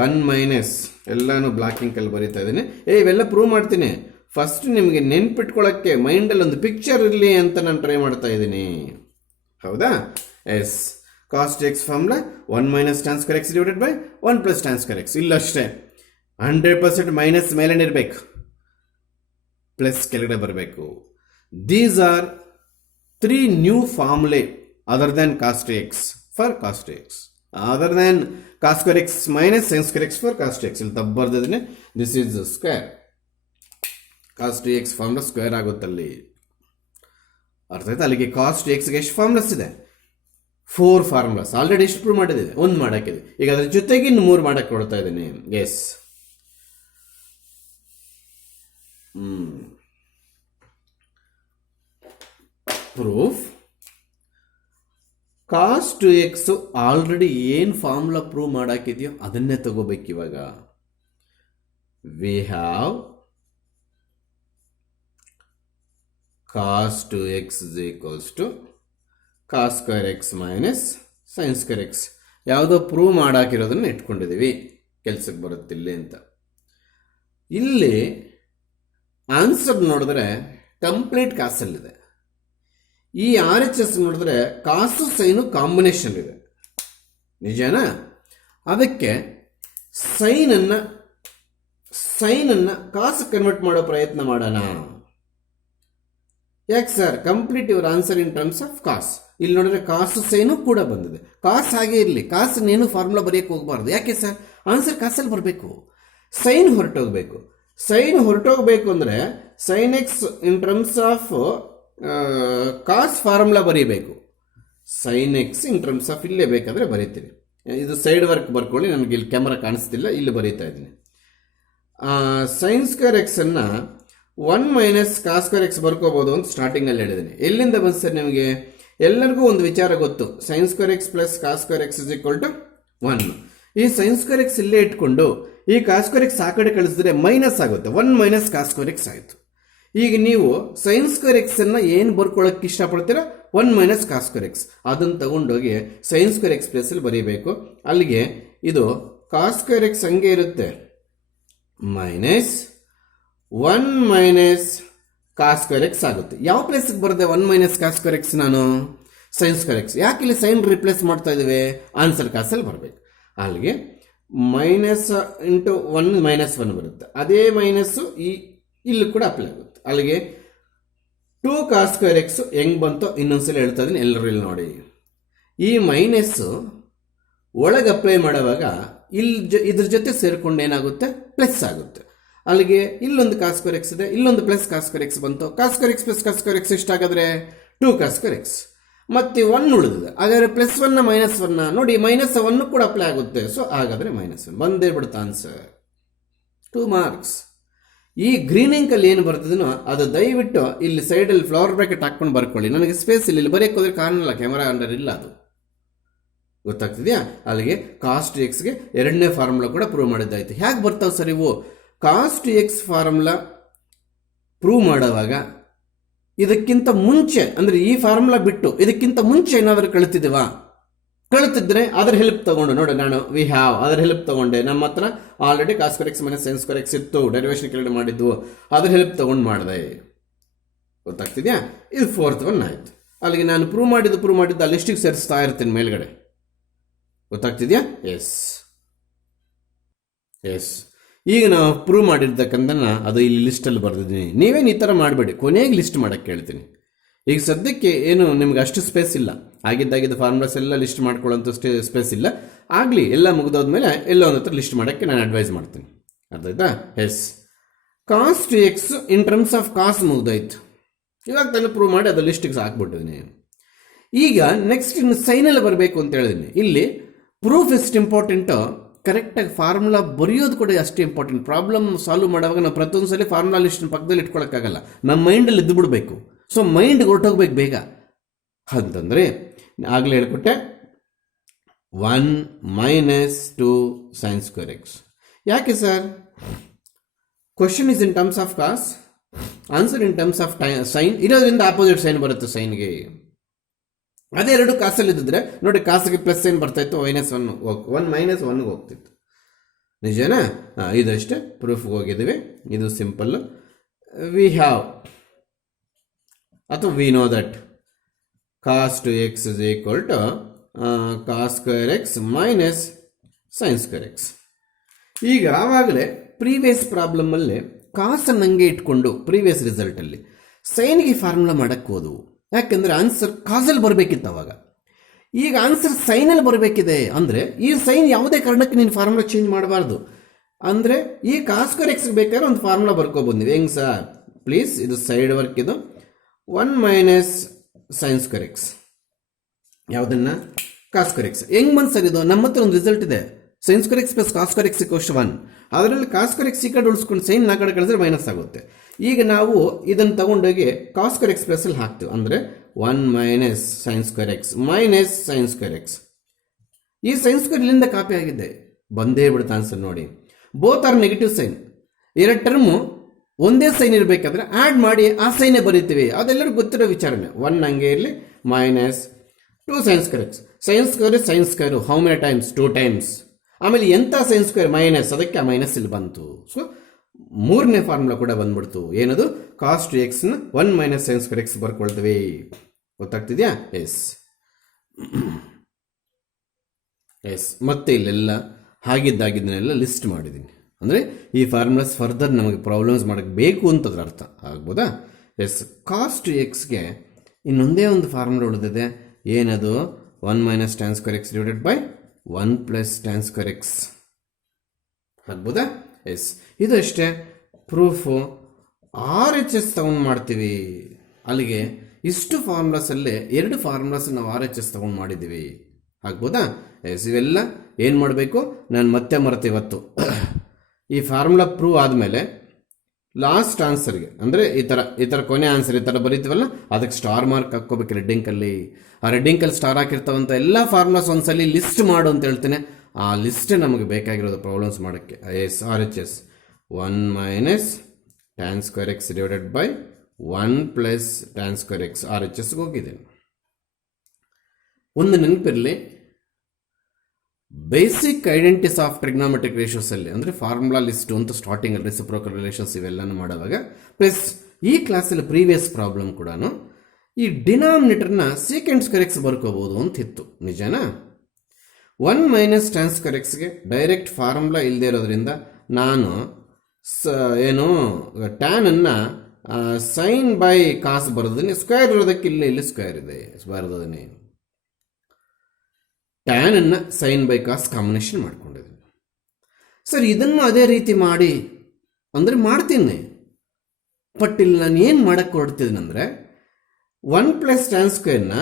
1 ಎಲ್ಲಾನು ಬ್ಲಾಕಿಂಗ್ ಕಲ್ಲಿ ಬರೀತಾ ಇದ್ದೀನಿ. ಇವೆಲ್ಲ ಪ್ರೂವ್ ಮಾಡ್ತೀನಿ. ಫಸ್ಟ್ ನಿಮಗೆ ನೆನ್ಪಿಟ್ಕೊಳ್ಳೋಕ್ಕೆ ಮೈಂಡಲ್ಲಿ ಒಂದು ಪಿಕ್ಚರ್ ಇರಲಿ ಅಂತ ನಾನು ಟ್ರೈ ಮಾಡ್ತಾ ಇದ್ದೀನಿ, ಹೌದಾ? Yes, cos x formula 1 - tan square x divided by 1 + tan square x. ಇಲ್ಲಷ್ಟೇ 100% ಮೈನಸ್ ಮೇಲೆ ಇರಬೇಕು, ಪ್ಲಸ್ ಕೆಳಗಡೆ ಬರಬೇಕು. These are 3 new formulae other than cos x for cos x, other than cos square x - sin square x for cos 2x. ಇಲ್ಲಿ ತಪ್ಪು ಬರ್ದಿದ್ದೀನಿ. This is square. cos 2x formula square ಆಗುತ್ತಲ್ಲಿ, ಅರ್ಥ ಆಯ್ತಾ? ಅಲ್ಲಿಗೆ cos 2xಗೆ ಎಷ್ಟು ಫಾರ್ಮುಲಾಸ್ ಇದೆ? 4 formulas. Already ಎಷ್ಟು ಪ್ರೂವ್ ಮಾಡಿದ್ದೀವಿ? 1 ಮಾಡೋಕ್ಕಿದೆ. ಈಗ ಅದ್ರ ಜೊತೆಗೆ ಇನ್ನು 3 ಮಾಡೋಕ್ಕೆ ಕೊಡ್ತಾ ಇದ್ದೀನಿ. Yes, proof cos two x already ಏನು ಫಾರ್ಮುಲಾ ಪ್ರೂವ್ ಮಾಡಾಕಿದೆಯೋ ಅದನ್ನೇ ತಗೋಬೇಕು ಇವಾಗ. We have cos two x is equals to cos square x minus sine square x. ಯಾವುದೋ ಪ್ರೂವ್ ಮಾಡಾಕಿರೋದನ್ನ ಇಟ್ಕೊಂಡಿದ್ದೀವಿ, ಕೆಲ್ಸಕ್ಕೆ ಬರುತ್ತಿಲ್ಲ ಅಂತ. ಇಲ್ಲಿ ಆನ್ಸರ್ ನೋಡಿದ್ರೆ ಕಂಪ್ಲೀಟ್ ಕಾಸಲ್ಲಿದೆ. ಈ ಆರ್ ಎಚ್ ಎಸ್ ನೋಡಿದ್ರೆ ಕಾಸು ಸೈನು ಕಾಂಬಿನೇಷನ್ ಇದೆ, ನಿಜನಾ? ಅದಕ್ಕೆ ಸೈನನ್ನು ಕಾಸು ಕನ್ವರ್ಟ್ ಮಾಡೋ ಪ್ರಯತ್ನ ಮಾಡೋಣ. ಯಾಕೆ sir? Complete your answer in terms of cos. ಇಲ್ಲಿ ನೋಡಿದ್ರೆ ಕಾಸು ಸೈನು ಕೂಡ ಬಂದಿದೆ. ಕಾಸ್ ಹಾಗೆ ಇರಲಿ, ಕಾಸನ್ನೇನು ಫಾರ್ಮುಲಾ ಬರೆಯಕ್ಕೆ ಹೋಗಬಾರ್ದು. ಯಾಕೆ ಸರ್? ಆನ್ಸರ್ ಕಾಸಲ್ಲಿ ಬರಬೇಕು, ಸೈನ್ ಹೊರಟೋಗ್ಬೇಕು. ಸೈನ್ ಹೊರಟೋಗ್ಬೇಕು ಅಂದರೆ sine x in terms of cos formula ಬರೀಬೇಕು. Sine x in terms of ಇಲ್ಲೇ ಬೇಕಾದರೆ ಬರೀತೀನಿ. ಇದು ಸೈಡ್ ವರ್ಕ್ ಬರ್ಕೊಳ್ಳಿ, ನನಗೆ ಇಲ್ಲಿ ಕ್ಯಾಮ್ರಾ ಕಾಣಿಸ್ತಿಲ್ಲ, ಇಲ್ಲಿ ಬರೀತಾ ಇದ್ದೀನಿ. ಸೈನ್ ಸ್ಕ್ವೇರ್ ಎಕ್ಸನ್ನು 1 ಮೈನಸ್ ಕಾಸ್ ಸ್ಕ್ವೇರ್ ಎಕ್ಸ್ ಬರ್ಕೋಬೋದು ಅಂತ ಸ್ಟಾರ್ಟಿಂಗಲ್ಲಿ ಹೇಳಿದ್ದೀನಿ. ಎಲ್ಲಿಂದ ಬಂತು ಸರ್ ನಿಮಗೆ? ಎಲ್ಲರಿಗೂ ಒಂದು ವಿಚಾರ ಗೊತ್ತು, sine square x plus cos square x is equal to 1. ಈ ಸೈನ್ ಸ್ಕ್ವೇರ್ ಎಕ್ಸ್ ಇಲ್ಲೇ ಇಟ್ಕೊಂಡು ಈ ಕಾಸ್ ಸ್ಕ್ವೇರ್ ಎಕ್ಸ್ ಆ ಕಡೆ ಕಳಿಸಿದ್ರೆ ಮೈನಸ್ ಆಗುತ್ತೆ. 1 ಮೈನಸ್ ಕಾಸ್ ಸ್ಕ್ವೇರ್ ಎಕ್ಸ್ ಆಯಿತು. ಈಗ ನೀವು ಸೈನ್ ಸ್ಕ್ವೇರ್ ಎಕ್ಸ್ ಅನ್ನ ಏನು ಬರ್ಕೊಳ್ಳೋಕೆ ಇಷ್ಟಪಡ್ತೀರಾ? 1 ಮೈನಸ್ ಕಾಸ್ ಸ್ಕ್ವೇರ್ ಎಕ್ಸ್. ಅದನ್ನು ತಗೊಂಡೋಗಿ ಸೈನ್ ಸ್ಕ್ವೇರ್ ಎಕ್ಸ್ ಪ್ಲೇಸಲ್ಲಿ ಬರೀಬೇಕು. ಅಲ್ಲಿಗೆ ಇದು ಕಾಸ್ ಸ್ಕ್ವೇರ್ ಎಕ್ಸ್ ಹಂಗೆ ಇರುತ್ತೆ, minus 1 minus cos square x ಆಗುತ್ತೆ. ಯಾವ ಪ್ಲೇಸಿಗೆ ಬರುತ್ತೆ 1 ಮೈನಸ್ ಕಾಸ್ ಸ್ಕ್ವೇರ್ ಎಕ್ಸ್? ನಾನು ಸೈನ್ ಸ್ಕ್ವೇರ್ ಎಕ್ಸ್. ಯಾಕೆ ಇಲ್ಲಿ ಸೈನ್ ರಿಪ್ಲೇಸ್ ಮಾಡ್ತಾ ಇದ್ದೀವಿ? ಆನ್ಸರ್ ಕಾಸಲ್ಲಿ ಬರಬೇಕು. ಅಲ್ಲಿಗೆ ಮೈನಸ್ ಇಂಟು 1 ಮೈನಸ್ 1 ಬರುತ್ತೆ. ಅದೇ ಮೈನಸ್ಸು ಇಲ್ಲಿ ಕೂಡ ಅಪ್ಲೈ ಆಗುತ್ತೆ. ಅಲ್ಲಿಗೆ 2 ಕಾಸ್ ಸ್ಕ್ವೇರ್ ಎಕ್ಸ್ ಹೆಂಗೆ ಬಂತೋ ಇನ್ನೊಂದ್ಸಲ ಹೇಳ್ತಾ ಇದ್ದೀನಿ, ಎಲ್ಲರೂ ಇಲ್ಲಿ ನೋಡಿ. ಈ ಮೈನಸ್ಸು ಒಳಗೆ ಅಪ್ಲೈ ಮಾಡುವಾಗ ಇದ್ರ ಜೊತೆ ಸೇರಿಕೊಂಡು ಏನಾಗುತ್ತೆ? ಪ್ಲಸ್ ಆಗುತ್ತೆ. ಅಲ್ಲಿಗೆ ಇಲ್ಲೊಂದು ಕಾಸ್ ಸ್ಕ್ವೇರ್ ಎಕ್ಸ್ ಇದೆ, ಇಲ್ಲೊಂದು ಪ್ಲಸ್ ಕಾಸ್ ಸ್ಕ್ವೇರ್ ಎಕ್ಸ್ ಬಂತು. Cos square x plus cos square x ಎಷ್ಟಾಗಾದ್ರೆ 2 ಕಾಸ್ ಸ್ಕ್ವೇರ್ ಎಕ್ಸ್. ಮತ್ತೆ 1 ಉಳಿದಿದೆ. ಹಾಗಾದರೆ ಪ್ಲಸ್ 1 ಮೈನಸ್ 1 ನೋಡಿ, ಮೈನಸ್ 1 ಕೂಡ ಅಪ್ಲೈ ಆಗುತ್ತೆ. ಸೊ ಹಾಗಾದರೆ -1 ಬಂದೇ ಬಿಡುತ್ತೆ ಆನ್ಸರ್. 2 ಮಾರ್ಕ್ಸ್. ಈ ಗ್ರೀನ್ ಇಂಕಲ್ಲಿ ಏನು ಬರ್ತದನೋ ಅದು ದಯವಿಟ್ಟು ಇಲ್ಲಿ ಸೈಡಲ್ಲಿ ಫ್ಲವರ್ ಬ್ರಾಕೆಟ್ ಹಾಕ್ಕೊಂಡು ಬರ್ಕೊಳ್ಳಿ. ನನಗೆ ಸ್ಪೇಸ್ ಇಲ್ಲಿ ಬರೆಯೋಕೆ ಹೋದ್ರೆ ಕಾಣಲ್ಲ, ಕ್ಯಾಮರಾ ಅಂಡರ್ ಇಲ್ಲ, ಅದು ಗೊತ್ತಾಗ್ತಿದೆಯಾ? ಅಲ್ಲಿಗೆ ಕಾಸ್ ಟು ಎಕ್ಸ್ಗೆ ಎರಡನೇ ಫಾರ್ಮುಲಾ ಕೂಡ ಪ್ರೂವ್ ಮಾಡಿದ್ದಾಯ್ತು. ಹೇಗೆ ಬರ್ತಾವೆ ಸರ್ ಇವು? Cos two x formula prove ಮಾಡುವಾಗ ಇದಕ್ಕಿಂತ ಮುಂಚೆ, ಅಂದರೆ ಈ ಫಾರ್ಮುಲಾ ಬಿಟ್ಟು ಇದಕ್ಕಿಂತ ಮುಂಚೆ ಏನಾದರೂ ಕಳಿತಿದ್ದೀವಾ? ಕಳಿತಿದ್ರೆ ಅದರ ಹೆಲ್ಪ್ ತಗೊಂಡು ನೋಡಿ, ನಾನು ವಿ ಹ್ಯಾವ್ ಅದರ ಹೆಲ್ಪ್ ತಗೊಂಡೆ. ನಮ್ಮ ಹತ್ರ already cos square x minus sine square x ಇತ್ತು, ಡೆರಿವೇಷನ್ ಕೆಳಗಡೆ ಮಾಡಿದ್ವು, ಅದರ ಹೆಲ್ಪ್ ತಗೊಂಡು ಮಾಡಿದೆ. ಗೊತ್ತಾಗ್ತಿದ್ಯಾ? ಇದು 4th ಒನ್ ಆಯ್ತು. ಅಲ್ಲಿಗೆ ನಾನು ಪ್ರೂವ್ ಮಾಡಿದ್ದು ಆ ಲಿಸ್ಟಿಗೆ ಸೇರಿಸ್ತಾ ಇರ್ತೀನಿ ಮೇಲ್ಗಡೆ. ಗೊತ್ತಾಗ್ತಿದ್ಯಾ? ಎಸ್ ಈಗ ನಾವು ಪ್ರೂವ್ ಮಾಡಿರ್ತಕ್ಕಂಥನ ಅದು ಇಲ್ಲಿ ಲಿಸ್ಟಲ್ಲಿ ಬರೆದಿದ್ದೀನಿ. ನೀವೇನು ಈ ಥರ ಮಾಡಬೇಡಿ, ಕೊನೆಗೆ ಲಿಸ್ಟ್ ಮಾಡೋಕ್ಕೆ ಹೇಳ್ತೀನಿ. ಈಗ ಸದ್ಯಕ್ಕೆ ಏನು ನಿಮ್ಗೆ ಅಷ್ಟು ಸ್ಪೇಸ್ ಇಲ್ಲ, ಆಗಿದ್ದಾಗಿದ್ದ ಫಾರ್ಮುಲಾಸ್ ಎಲ್ಲ ಲಿಸ್ಟ್ ಮಾಡ್ಕೊಳ್ಳೋಂಥ ಸ್ಪೇಸ್ ಇಲ್ಲ. ಆಗಲಿ, ಎಲ್ಲ ಮುಗಿದೋದ್ಮೇಲೆ ಎಲ್ಲ ಒಂದು ಹತ್ರ ಲಿಸ್ಟ್ ಮಾಡೋಕ್ಕೆ ನಾನು ಅಡ್ವೈಸ್ ಮಾಡ್ತೀನಿ. ಅರ್ಥ ಆಯ್ತಾ? Cos two x in terms of cos ಮುಗ್ದೋಯ್ತು. ಇವಾಗ ತಾನು ಪ್ರೂವ್ ಮಾಡಿ ಅದು ಲಿಸ್ಟಿಗೆ ಹಾಕ್ಬಿಟ್ಟಿದ್ದೀನಿ. ಈಗ ನೆಕ್ಸ್ಟ್ ಇನ್ನು ಸೈನಲ್ಲಿ ಬರಬೇಕು ಅಂತ ಹೇಳಿದ್ದೀನಿ. ಇಲ್ಲಿ ಪ್ರೂಫ್ ಎಷ್ಟು ಇಂಪಾರ್ಟೆಂಟು, ಕರೆಕ್ಟಾಗಿ ಫಾರ್ಮುಲಾ ಬರೆಯೋದು ಕೂಡ ಅಷ್ಟೇ ಇಂಪಾರ್ಟೆಂಟ್. ಪ್ರಾಬ್ಲಮ್ ಸಾಲ್ವ್ ಮಾಡುವಾಗ ನಾವು ಪ್ರತಿಯೊಂದು ಸಲ ಫಾರ್ಮುಲಾ ಲಿಸ್ಟ್ ಪಕ್ಕದಲ್ಲಿ ಇಟ್ಕೊಳ್ಳೋಕ್ಕಾಗಲ್ಲ, ನಮ್ಮ ಮೈಂಡಲ್ಲಿ ಇದ್ದು ಬಿಡಬೇಕು. ಸೊ ಮೈಂಡ್ ಹೊರಟೋಗ್ಬೇಕು ಬೇಗ ಅಂತಂದರೆ ಆಗಲೇ ಹೇಳ್ಕೊಟ್ಟೆ 1 ಮೈನಸ್ 2 ಸೈನ್ ಸ್ಕ್ವೇರ್ ಎಕ್ಸ್. ಯಾಕೆ sir? Question is in terms of cos, answer in terms of sine ಇರೋದ್ರಿಂದ ಆಪೋಸಿಟ್ ಸೈನ್ ಬರುತ್ತೆ ಸೈನ್ಗೆ. ಅದೇ ಎರಡು ಕಾಸಲ್ಲಿ ಇದ್ದಿದ್ರೆ ನೋಡಿ, ಕಾಸಿಗೆ ಪ್ಲಸ್ ಸೈನ್ ಬರ್ತಾಯಿತ್ತು, -1 ಮೈನಸ್ 1 ಹೋಗ್ತಿತ್ತು. ನಿಜನಾ? ಇದಷ್ಟೇ ಪ್ರೂಫ್ಗೆ ಹೋಗಿದ್ದೀವಿ. ಇದು ಸಿಂಪಲ್ಲು. ವಿ ಹ್ಯಾವ್ ಅಥವಾ we know that cos two x is equal to cos square x minus sine square x. ಈಗ ಆವಾಗಲೇ ಪ್ರೀವಿಯಸ್ ಪ್ರಾಬ್ಲಮಲ್ಲಿ ಕಾಸನ್ನು ಹಂಗೆ ಇಟ್ಕೊಂಡು ಪ್ರೀವಿಯಸ್ ರಿಸಲ್ಟಲ್ಲಿ ಸೈನ್ಗೆ ಫಾರ್ಮುಲಾ ಮಾಡೋಕ್ಕೆ ಹೋದವು. ಯಾಕೆಂದರೆ ಆನ್ಸರ್ ಕಾಸಲ್ಲಿ ಬರಬೇಕಿತ್ತು ಅವಾಗ. ಈಗ ಆನ್ಸರ್ ಸೈನಲ್ಲಿ ಬರಬೇಕಿದೆ ಅಂದರೆ ಈ ಸೈನ್ ಯಾವುದೇ ಕಾರಣಕ್ಕೆ ನೀನು ಫಾರ್ಮುಲಾ ಚೇಂಜ್ ಮಾಡಬಾರ್ದು. ಅಂದರೆ ಈ ಕಾಸ್ ಸ್ಕ್ವೇರ್ ಎಕ್ಸ್ಗೆ ಬೇಕಾದ್ರೆ ಒಂದು ಫಾರ್ಮುಲಾ ಬರ್ಕೊಬಂದಿವಿ. ಹೆಂಗೆ ಸರ್? ಪ್ಲೀಸ್, ಇದು ಸೈಡ್ ವರ್ಕ್, ಇದು 1 ಮೈನಸ್ ಸೈನ್ ಸ್ಕ್ವೇರ್ ಎಕ್ಸ್. ಯಾವುದನ್ನು? Cos square x. ಹೆಂಗೆ ಬಂದು ಸರ್ ಇದು? ನಮ್ಮ ಹತ್ರ ಒಂದು ರಿಸಲ್ಟ್ ಇದೆ, sine square x plus cos square x = 1. ಅದರಲ್ಲಿ ಕಾಸ್ ಸ್ಕ್ವೇರ್ ಎಕ್ಸ್ ಈ ಕಡೆ ಉಳಿಸ್ಕೊಂಡು ಸೈನ್ ಆ ಕಡೆ ಕಳಿಸಿದ್ರೆ ಮೈನಸ್ ಆಗುತ್ತೆ. ಈಗ ನಾವು ಇದನ್ನು ತಗೊಂಡೋಗಿ ಕಾಸ್ ಸ್ಕ್ವೇರ್ ಎಕ್ಸ್ ಪ್ಲಸ್ಸಲ್ಲಿ ಹಾಕ್ತೀವಿ. ಅಂದರೆ 1 minus sine square x minus sine square x. ಈ ಸೈನ್ ಸ್ಕ್ವೇರ್ ಇಲ್ಲಿಂದ ಕಾಪಿ ಆಗಿದೆ, ಬಂದೇ ಬಿಡುತ್ತೆ ಆನ್ಸರ್ ನೋಡಿ. Both are negative sine. ಎರಡು ಟರ್ಮು ಒಂದೇ ಸೈನ್ ಇರಬೇಕಾದ್ರೆ ಆ್ಯಡ್ ಮಾಡಿ ಆ ಸೈನೇ ಬರೀತೀವಿ, ಅದೆಲ್ಲರಿಗೂ ಗೊತ್ತಿರೋ ವಿಚಾರನೆ. 1 ಹಂಗೆ ಇರಲಿ, minus 2 sine square x. Sine square how many times? 2 times. ಆಮೇಲೆ ಎಂಥ ಸೈನ್ ಸ್ಕ್ವೇರ್? ಮೈನಸ್, ಅದಕ್ಕೆ ಆ ಮೈನಸ್ ಇಲ್ಲಿ ಬಂತು. ಸೊ ಮೂರನೇ ಫಾರ್ಮುಲಾ ಕೂಡ ಬಂದ್ಬಿಡ್ತು, ಏನದು? ಕಾಸ್ ಟು ಎಕ್ಸ್ನ 1 ಮೈನಸ್ ಸೈನ್ ಸ್ಕ್ವೇರ್ ಎಕ್ಸ್ ಬರ್ಕೊಳ್ತೀವಿ. ಗೊತ್ತಾಗ್ತಿದ್ಯಾ? ಎಸ್ ಮತ್ತೆ ಇಲ್ಲೆಲ್ಲ ಹಾಗಿದ್ದಾಗಿದ್ದನ್ನೆಲ್ಲ ಲಿಸ್ಟ್ ಮಾಡಿದ್ದೀನಿ. ಅಂದರೆ ಈ ಫಾರ್ಮುಲಾಸ್ ಫರ್ದರ್ ನಮಗೆ ಪ್ರಾಬ್ಲಮ್ಸ್ ಮಾಡೋಕ್ಕೆ ಬೇಕು ಅಂತದ್ರ ಅರ್ಥ ಆಗ್ಬೋದಾ? ಕಾಸ್ ಟು ಎಕ್ಸ್ಗೆ ಇನ್ನೊಂದೇ ಒಂದು ಫಾರ್ಮುಲಾ ಉಳಿದಿದೆ, ಏನದು? 1 minus tan square x divided by 1 plus tan square X ಆಗ್ಬೋದಾ? ಇದು ಅಷ್ಟೇ ಪ್ರೂಫು. RHS ತಗೊಂಡು ಮಾಡ್ತೀವಿ. ಅಲ್ಲಿಗೆ ಇಷ್ಟು ಫಾರ್ಮುಲಾಸಲ್ಲೇ 2 ಫಾರ್ಮುಲಾಸ್ ನಾವು RHS ತಗೊಂಡು ಮಾಡಿದ್ದೀವಿ. ಆಗ್ಬೋದಾ? ಇವೆಲ್ಲ ಏನು ಮಾಡಬೇಕು? ನಾನು ಮತ್ತೆ ಮರೆತು ಇವತ್ತು ಈ ಫಾರ್ಮುಲಾ ಪ್ರೂವ್ ಆದಮೇಲೆ ಲಾಸ್ಟ್ ಆನ್ಸರ್ಗೆ, ಅಂದರೆ ಈ ಥರ ಕೊನೆ ಆನ್ಸರ್ ಈ ಥರ ಬರೀತೀವಲ್ಲ, ಅದಕ್ಕೆ ಸ್ಟಾರ್ ಮಾರ್ಕ್ ಹಾಕ್ಕೋಬೇಕು ರೆಡ್ಡಿಂಕಲ್ಲಿ. ಆ ರೆಡ್ಡಿಂಕಲ್ಲಿ ಸ್ಟಾರ್ ಹಾಕಿರ್ತಾವಂಥ ಎಲ್ಲ ಫಾರ್ಮುಲಾಸ್ ಒಂದ್ಸಲಿ ಲಿಸ್ಟ್ ಮಾಡು ಅಂತ ಹೇಳ್ತೇನೆ. ಆ ಲಿಸ್ಟೇ ನಮಗೆ ಬೇಕಾಗಿರೋದು ಪ್ರಾಬ್ಲಮ್ಸ್ ಮಾಡೋಕ್ಕೆ. RHS 1 minus tan square x divided by 1 plus tan square x RHSಗೆ ಹೋಗಿದೆ. ಒಂದು ನೆನಪಿರಲಿ, ಬೇಸಿಕ್ ಐಡೆಂಟಿಸ್ ಆಫ್ ಟ್ರಿಗ್ನಾಮೆಟ್ರಿಕ್ ರೇಷಿಯೋಸಲ್ಲಿ, ಅಂದರೆ ಫಾರ್ಮುಲಾ ಲಿಸ್ಟು ಅಂತ ಸ್ಟಾರ್ಟಿಂಗಲ್ಲಿ ರೆಸಿಪ್ರೋಕಲ್ ರಿಲೇಷನ್ಸ್ ಇವೆಲ್ಲನೂ ಮಾಡುವಾಗ, ಪ್ಲಸ್ ಈ ಕ್ಲಾಸಲ್ಲಿ ಪ್ರೀವಿಯಸ್ ಪ್ರಾಬ್ಲಮ್ ಕೂಡ ಈ ಡಿನಾಮಿನೇಟರ್ನ ಸೀಕೆಂಡ್ ಸ್ಕ್ವೇರ್ ಎಕ್ಸ್ ಬರ್ಕೋಬೋದು ಅಂತಿತ್ತು. ನಿಜನಾ? 1 ಮೈನಸ್ ಟ್ಯಾನ್ ಸ್ಕ್ವೇರ್ ಎಕ್ಸ್ಗೆ ಡೈರೆಕ್ಟ್ ಫಾರ್ಮುಲಾ ಇಲ್ಲದೆ ಇರೋದ್ರಿಂದ ನಾನು ಟ್ಯಾನನ್ನು ಸೈನ್ ಬೈ ಕಾಸ್ ಬರೋದನ್ನೇ, ಸ್ಕ್ವೇರ್ ಇರೋದಕ್ಕೆ ಇಲ್ಲಿ ಸ್ಕ್ವೇರ್ ಇದೆ ಬರೋದನ್ನೇ, ಟ್ಯಾನನ್ನು ಸೈನ್ ಬೈ ಕಾಸ್ ಕಾಂಬಿನೇಷನ್ ಮಾಡ್ಕೊಂಡಿದ್ದೀನಿ. ಸರ್ ಇದನ್ನು ಅದೇ ರೀತಿ ಮಾಡಿ ಅಂದರೆ ಮಾಡ್ತೀನಿ, ಬಟ್ ಇಲ್ಲಿ ನಾನು ಏನು ಮಾಡೋಕ್ಕೆ ಹೊರಡ್ತಿದ್ದೀನಿ ಅಂದರೆ 1 ಪ್ಲಸ್ ಟ್ಯಾನ್ ಸ್ಕ್ವೇರ್ನ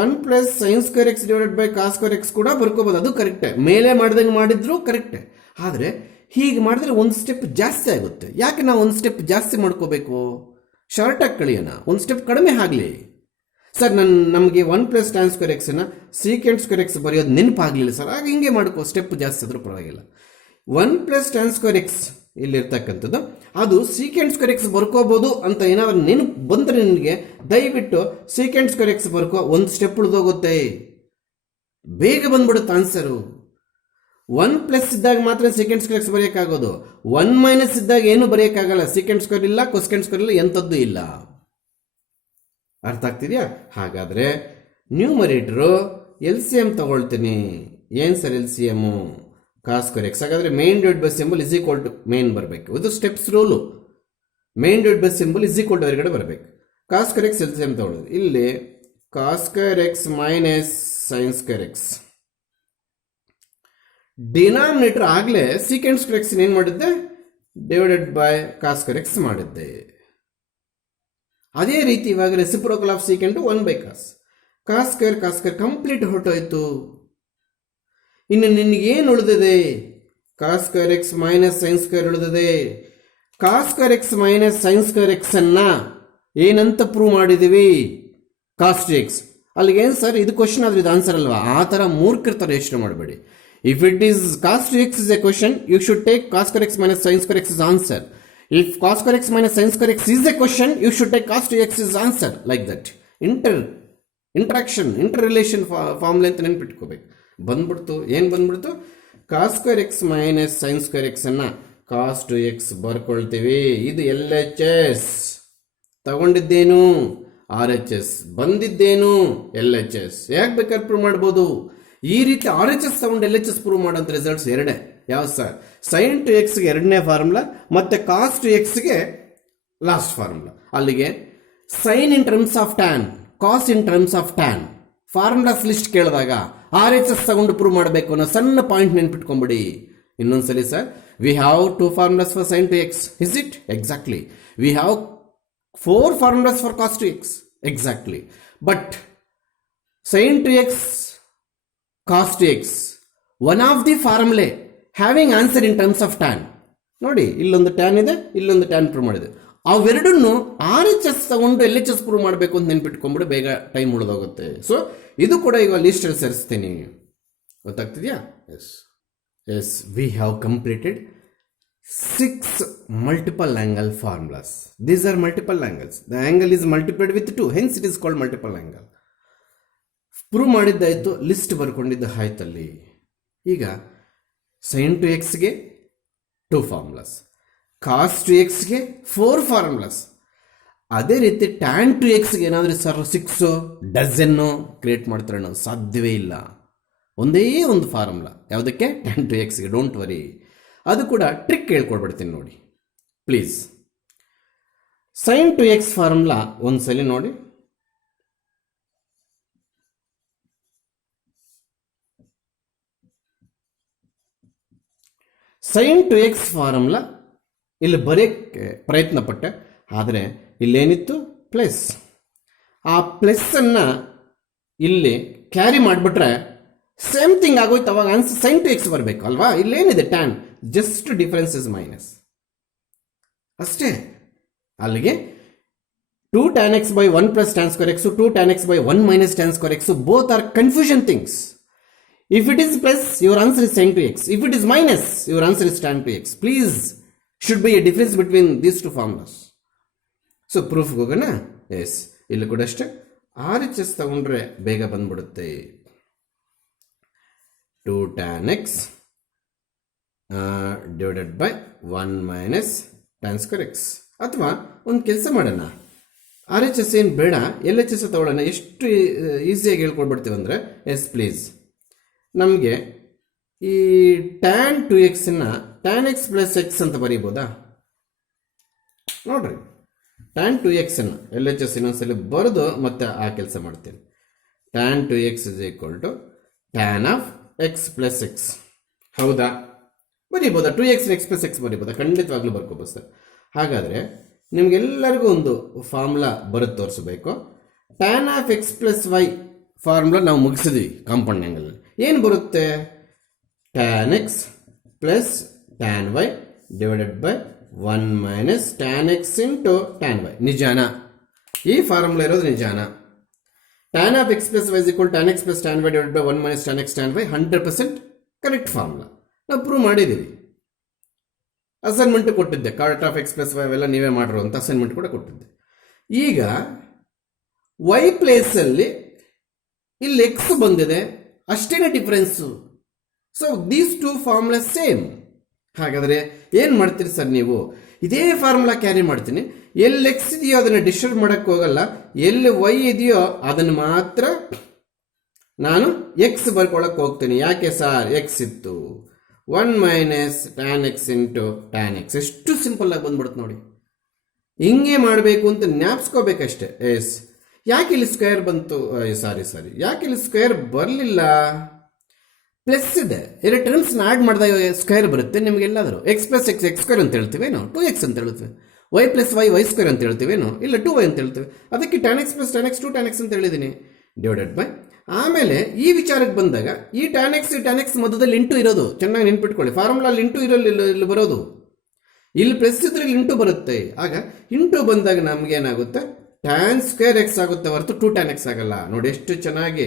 1 plus sine square x divided by cos square x ಕೂಡ ಬರ್ಕೋಬೋದು. ಅದು ಕರೆಕ್ಟೇ, ಮೇಲೆ ಮಾಡ್ದಂಗೆ ಮಾಡಿದ್ರು ಕರೆಕ್ಟೇ. ಆದರೆ ಹೀಗೆ ಮಾಡಿದ್ರೆ ಒಂದು ಸ್ಟೆಪ್ ಜಾಸ್ತಿ ಆಗುತ್ತೆ. ಯಾಕೆ ನಾವು ಒಂದು ಸ್ಟೆಪ್ ಜಾಸ್ತಿ ಮಾಡ್ಕೋಬೇಕು? ಶಾರ್ಟಾಗಿ ಕಳಿಯೋಣ, ಒಂದು ಸ್ಟೆಪ್ ಕಡಿಮೆ ಆಗಲಿ. ಸರ್ ನಮಗೆ 1 ಪ್ಲಸ್ ಟ್ಯಾನ್ ಸ್ಕ್ವೇರ್ ಎಕ್ಸನ್ನು ಸೀಕೆಂಡ್ ಸ್ಕ್ವೇರ್ ಎಕ್ಸ್ ಬರೆಯೋದು ನೆನಪಾಗಲಿಲ್ಲ ಸರ್, ಆಗ ಹಿಂಗೆ ಮಾಡ್ಕೋ, ಸ್ಟೆಪ್ ಜಾಸ್ತಿ ಆದರೂ ಪರವಾಗಿಲ್ಲ. 1 ಪ್ಲಸ್ ಟ್ಯಾನ್ ಸ್ಕ್ವೇರ್ ಎಕ್ಸ್ ಇಲ್ಲಿರ್ತಕ್ಕಂಥದ್ದು ಅದು ಸೀಕೆಂಡ್ ಸ್ಕ್ವೇರ್ ಎಕ್ಸ್ ಬರ್ಕೋಬೋದು ಅಂತ ಏನಾದ್ರು ನೆನಪು ಬಂದರೆ ನಿನಗೆ ದಯವಿಟ್ಟು ಸೀಕೆಂಡ್ ಸ್ಕ್ವೇರ್ ಎಕ್ಸ್ ಬರ್ಕೋ, ಒಂದು ಸ್ಟೆಪ್ ಉಳಿದೋಗುತ್ತೆ, ಬೇಗ ಬಂದ್ಬಿಡುತ್ತೆ ಆನ್ಸರು. 1 ಪ್ಲಸ್ ಇದ್ದಾಗ ಮಾತ್ರ ಸೆಕೆಂಡ್ ಸ್ಕ್ವೇರ್ ಎಕ್ಸ್ ಬರೆಯೋಕ್ಕಾಗೋದು. 1 ಮೈನಸ್ ಇದ್ದಾಗ ಏನು ಬರೆಯೋಕ್ಕಾಗಲ್ಲ. ಸೆಕೆಂಡ್ ಸ್ಕ್ವೇರ್ ಇಲ್ಲ, ಕೊಸೆಕೆಂಡ್ ಸ್ಕ್ವೇರ್ ಇಲ್ಲ, ಎಂಥದ್ದು ಇಲ್ಲ. ಅರ್ಥ ಆಗ್ತಿದೆಯಾ? ಹಾಗಾದರೆ ನ್ಯೂಮರೇಟರು LCM ತಗೊಳ್ತೀನಿ. ಏನು sir LCM? Cos square x. ಹಾಗಾದರೆ main divide by symbol is equal to main ಬರಬೇಕು. ಇದು steps rule. Main divide by symbol is equal to ಹೊರಗಡೆ ಬರಬೇಕು. ಕಾಸ್ ಸ್ಕ್ವೇರ್ ಎಕ್ಸ್ LCM ತಗೊಳ್ಳೋದು. ಇಲ್ಲಿ cos square x minus sine square x. Denominator ಆಗಲೇ secant square x ಏನು ಮಾಡಿದ್ದೆ? Divided by cos square x ಮಾಡಿದ್ದೆ. ಅದೇ ರೀತಿ ಇವಾಗ reciprocal of secant 1 by cos square complete ಹೊರಟೋಯ್ತು. ಇನ್ನು ನಿನಗೇನು ಉಳಿದಿದೆ? Cos square x minus sine square ಉಳಿದಿದೆ. Cos square x minus sine square x ಅನ್ನ ಏನಂತ ಪ್ರೂವ್ ಮಾಡಿದೀವಿ? Cos two x. ಅಲ್ಲಿಗೇನು ಸರ್ ಇದು ಕ್ವಶನ್ ಆದ್ರೆ ಇದು ಆನ್ಸರ್ ಅಲ್ವಾ? ಆ ಥರ ಮೂರ್ಖರ ಯೋಚನೆ ಮಾಡಬೇಡಿ. If it is cos to x is a question, you should take cos square x minus sin square x as answer. If cos square x minus sin square x is a question, you should take cos to x as answer, like that. Interrelation formula ಅಂತ ನೆನ್ಪಿಟ್ಕೋಬೇಕು. ಬಂದ್ಬಿಡ್ತು, ಏನು ಬಂದ್ಬಿಡ್ತು? cos square x minus sin square x ಅನ್ನ cos to x ಬರ್ಕೊಳ್ತೀವಿ. ಇದು LHS. ತಗೊಂಡಿದ್ದೇನು? RHS. ಬಂದಿದ್ದೇನು? LHS. ಯಾಕೆ ಬೇಕಾದ್ರೆ prove ಮಾಡ್ಬೋದು. ಈ ರೀತಿ RHS ತಗೊಂಡು LHS ಪ್ರೂವ್ ಮಾಡೋಂಥ ರಿಸಲ್ಟ್ಸ್ ಎರಡೇ. ಯಾವ ಸರ್? ಸೈನ್ ಟು ಎಕ್ಸ್ಗೆ ಎರಡನೇ ಫಾರ್ಮುಲಾ ಮತ್ತು ಕಾಸ್ ಟು ಎಕ್ಸ್ಗೆ ಲಾಸ್ಟ್ ಫಾರ್ಮುಲಾ. ಅಲ್ಲಿಗೆ sine in terms of tan, cos in terms of tan formulas list ಕೇಳಿದಾಗ RHS ತಗೊಂಡು ಪ್ರೂವ್ ಮಾಡಬೇಕು ಅನ್ನೋ ಸಣ್ಣ ಪಾಯಿಂಟ್ ನೆನ್ಪಿಟ್ಕೊಂಬಿಡಿ. ಇನ್ನೊಂದ್ಸಲಿ sir, we have 2 formulas for sine two x, is it? Exactly. We have 4 formulas for cos two x, exactly. But sine two x, cos to x, one of the formulae having answer in terms of tan. ನೋಡಿ, ಇಲ್ಲೊಂದು tan ಇದೆ, ಇಲ್ಲೊಂದು tan prove ಮಾಡಿದೆ. ಅವೆರಡನ್ನು R H S ತಗೊಂಡು L H S prove ಮಾಡಬೇಕು ಅಂತ ನೆನ್ಪಿಟ್ಕೊಂಡ್ಬಿಡು, ಬೇಗ time ಉಳಿದೋಗುತ್ತೆ. So ಇದು ಕೂಡ ಈಗ ಲಿಸ್ಟಲ್ಲಿ ಸೇರಿಸ್ತೀನಿ. ಗೊತ್ತಾಗ್ತಿದೆಯಾ? Yes yes, we have completed 6 multiple angle formulas. These are multiple angles. The angle is multiplied with 2, hence it is called multiple angle. Prove ಮಾಡಿದ್ದಾಯಿತು, ಲಿಸ್ಟ್ ಬರ್ಕೊಂಡಿದ್ದ ಆಯ್ತಲ್ಲಿ. ಈಗ ಸೈನ್ ಟು ಎಕ್ಸ್ಗೆ 2 ಫಾರ್ಮುಲಾಸ್, ಕಾಸ್ ಟು ಎಕ್ಸ್ಗೆ 4 ಫಾರ್ಮುಲಾಸ್. ಅದೇ ರೀತಿ tan two ಎಕ್ಸ್ಗೆ ಏನಾದರೂ sir 6 dozen create ಮಾಡ್ತಾರೆ ನಾವು, ಸಾಧ್ಯವೇ ಇಲ್ಲ. ಒಂದೇ ಒಂದು ಫಾರ್ಮುಲಾ ಯಾವುದಕ್ಕೆ? ಟ್ಯಾನ್ ಟು ಎಕ್ಸ್ಗೆ. ಡೋಂಟ್ ವರಿ, ಅದು ಕೂಡ ಟ್ರಿಕ್ ಹೇಳ್ಕೊಡ್ಬಿಡ್ತೀನಿ ನೋಡಿ please. Sine two x formula ಒಂದ್ಸಲಿ ನೋಡಿ. ಸೈನ್ ಟು ಎಕ್ಸ್ ಫಾರ್ಮುಲಾ ಇಲ್ಲಿ ಬರೆಯೋಕ್ಕೆ ಪ್ರಯತ್ನ ಪಟ್ಟೆ, ಆದರೆ ಇಲ್ಲೇನಿತ್ತು? ಪ್ಲಸ್. ಆ ಪ್ಲಸ್ಸನ್ನು ಇಲ್ಲಿ ಕ್ಯಾರಿ ಮಾಡಿಬಿಟ್ರೆ ಸೇಮ್ ಥಿಂಗ್ ಆಗೋಯ್ತು. ಅವಾಗ ಆನ್ಸರ್ ಸೈನ್ ಟು ಎಕ್ಸ್ ಬರಬೇಕು ಅಲ್ವಾ? ಇಲ್ಲೇನಿದೆ? Tan, just difference is minus ಅಷ್ಟೇ. ಅಲ್ಲಿಗೆ 2 tan x by 1 plus tan square x, 2 tan x by 1 minus tan square x, both are confusion things. If it is plus, your answer is sin to x. If it is minus, your answer is tan to x. Please, should be a difference between these 2 formulas. So proof ಹೋಗೋಣ. S, ಇಲ್ಲಿ ಕೂಡ ಅಷ್ಟೇ, R H S ತಗೊಂಡ್ರೆ ಬೇಗ ಬಂದ್ಬಿಡುತ್ತೆ. 2 tan x divided by 1 minus tan square x. ಅಥವಾ ಒಂದು ಕೆಲಸ ಮಾಡೋಣ, ಆರ್ ಎಚ್ ಎಸ್ ಏನು ಬೇಡ, ಎಲ್ ಎಚ್ ಎಸ್ ತಗೊಳ್ಳೋಣ. ಎಷ್ಟು ಈಸಿಯಾಗಿ ಹೇಳ್ಕೊಡ್ಬಿಡ್ತೀವಿ ಅಂದರೆ, ಎಸ್ ಪ್ಲೀಸ್, ನಮಗೆ ಈ ಟ್ಯಾನ್ ಟು ಎಕ್ಸನ್ನು ಟ್ಯಾನ್ ಎಕ್ಸ್ ಪ್ಲಸ್ ಎಕ್ಸ್ ಅಂತ ಬರೀಬೋದಾ? ನೋಡ್ರಿ, ಟ್ಯಾನ್ ಟು ಎಕ್ಸನ್ನು ಎಲ್ ಎಚ್ ಎಸ್ ಇನ್ನೊಂದ್ಸಲಿ ಬರೆದು ಮತ್ತೆ ಆ ಕೆಲಸ ಮಾಡ್ತೀನಿ. Tan two x is equal to tan of x plus x. ಹೌದಾ? ಬರೀಬೋದಾ? 2x ಎಕ್ಸ್ ಪ್ಲಸ್ ಎಕ್ಸ್ ಬರೀಬೋದಾ? ಖಂಡಿತವಾಗ್ಲೂ ಬರ್ಕೋಬೋದು ಸರ್. ಹಾಗಾದರೆ ನಿಮಗೆಲ್ಲರಿಗೂ ಒಂದು ಫಾರ್ಮುಲಾ ಬರುತ್ತೆ ತೋರಿಸಬೇಕು. Tan of x plus y formula ನಾವು ಮುಗಿಸಿದ್ವಿ ಕಾಂಪೌಂಡ್ ಆ್ಯಂಗಲಲ್ಲಿ. ಏನು ಬರುತ್ತೆ? Tan x plus tan y divided by 1 minus tan x into tan y. ನಿಜಾನಾ? ಈ ಫಾರ್ಮುಲಾ ಇರೋದು ನಿಜಾನಾ? Tan of x plus y is equal tan x plus tan y divided by 1 minus tan x tan y 100% correct formula. ನಾವು prove ಮಾಡಿದ್ದೀವಿ. Assignment ಕೊಟ್ಟಿದ್ದೆ, cot of x plus y ಅವೆಲ್ಲ ನೀವೇ ಮಾಡಿರೋ ಅಂತ ಅಸೈನ್ಮೆಂಟ್ ಕೂಡ ಕೊಟ್ಟಿದ್ದೆ. ಈಗ ವೈ ಪ್ಲೇಸಲ್ಲಿ ಇಲ್ಲಿ ಎಕ್ಸ್ ಬಂದಿದೆ, ಅಷ್ಟೇನೇ difference. So these 2 formula same. ಹಾಗಾದರೆ ಏನು ಮಾಡ್ತೀರಿ ಸರ್ ನೀವು? ಇದೇ ಫಾರ್ಮುಲಾ ಕ್ಯಾರಿ ಮಾಡ್ತೀನಿ. ಎಲ್ಲಿ ಎಕ್ಸ್ ಇದೆಯೋ ಅದನ್ನು ಡಿಸ್ಟರ್ಬ್ ಮಾಡೋಕ್ಕೆ ಹೋಗಲ್ಲ, ಎಲ್ಲಿ ವೈ ಇದೆಯೋ ಅದನ್ನು ಮಾತ್ರ ನಾನು ಎಕ್ಸ್ ಬರ್ಕೊಳ್ಳೋಕೆ ಹೋಗ್ತೀನಿ. ಯಾಕೆ ಸರ್? ಎಕ್ಸ್ ಇತ್ತು, 1 minus tan x into tan X. ಎಷ್ಟು ಸಿಂಪಲ್ ಆಗಿ ಬಂದ್ಬಿಡುತ್ತೆ ನೋಡಿ. ಹಿಂಗೆ ಮಾಡಬೇಕು ಅಂತ ಜ್ಞಾಪಿಸ್ಕೋಬೇಕಷ್ಟೆ. ಎಸ್, ಯಾಕೆ ಇಲ್ಲಿ ಸ್ಕ್ವೇರ್ ಬಂತು? ಸಾರಿ, ಯಾಕೆ ಇಲ್ಲಿ ಸ್ಕ್ವೇರ್ ಬರಲಿಲ್ಲ? ಪ್ಲಸ್ ಇದೆ, 2 ಟರ್ಮ್ಸ್ನ ಆ್ಯಡ್ ಮಾಡಿದಾಗ ಸ್ಕ್ವೇರ್ ಬರುತ್ತೆ. ನಿಮಗೆಲ್ಲಾದರೂ x plus x x square ಅಂತ ಹೇಳ್ತೀವೇನೋ, 2x ಅಂತ ಹೇಳ್ತೀವಿ. Y plus y y square ಅಂತ ಹೇಳ್ತೀವೇನೋ, ಇಲ್ಲ 2y ಅಂತ ಹೇಳ್ತೀವಿ. ಅದಕ್ಕೆ tan x plus tan x 2 tan x ಅಂತ ಹೇಳಿದ್ದೀನಿ, ಡಿವೈಡೆಡ್ ಬೈ. ಆಮೇಲೆ ಈ ವಿಚಾರಕ್ಕೆ ಬಂದಾಗ ಈ ಟ್ಯಾನ್ ಎಕ್ಸ್ ಮಧ್ಯದಲ್ಲಿ ಇಂಟು ಇರೋದು ಚೆನ್ನಾಗಿ ನೆನ್ಪಿಟ್ಕೊಳ್ಳಿ. ಫಾರ್ಮುಲಾ ಇಂಟು ಇಲ್ಲಿ ಬರೋದು, ಇಲ್ಲಿ ಪ್ಲಸ್ ಇದ್ರೆ ಇಲ್ಲಿ ಇಂಟು ಬರುತ್ತೆ. ಆಗ ಇಂಟು ಬಂದಾಗ ನಮಗೇನಾಗುತ್ತೆ? ಟ್ಯಾನ್ ಸ್ಕ್ವೇರ್ ಎಕ್ಸ್ ಆಗುತ್ತೆ ಹೊರತು 2 ಟ್ಯಾನ್ ಎಕ್ಸ್ ಆಗಲ್ಲ. ನೋಡಿ ಎಷ್ಟು ಚೆನ್ನಾಗಿ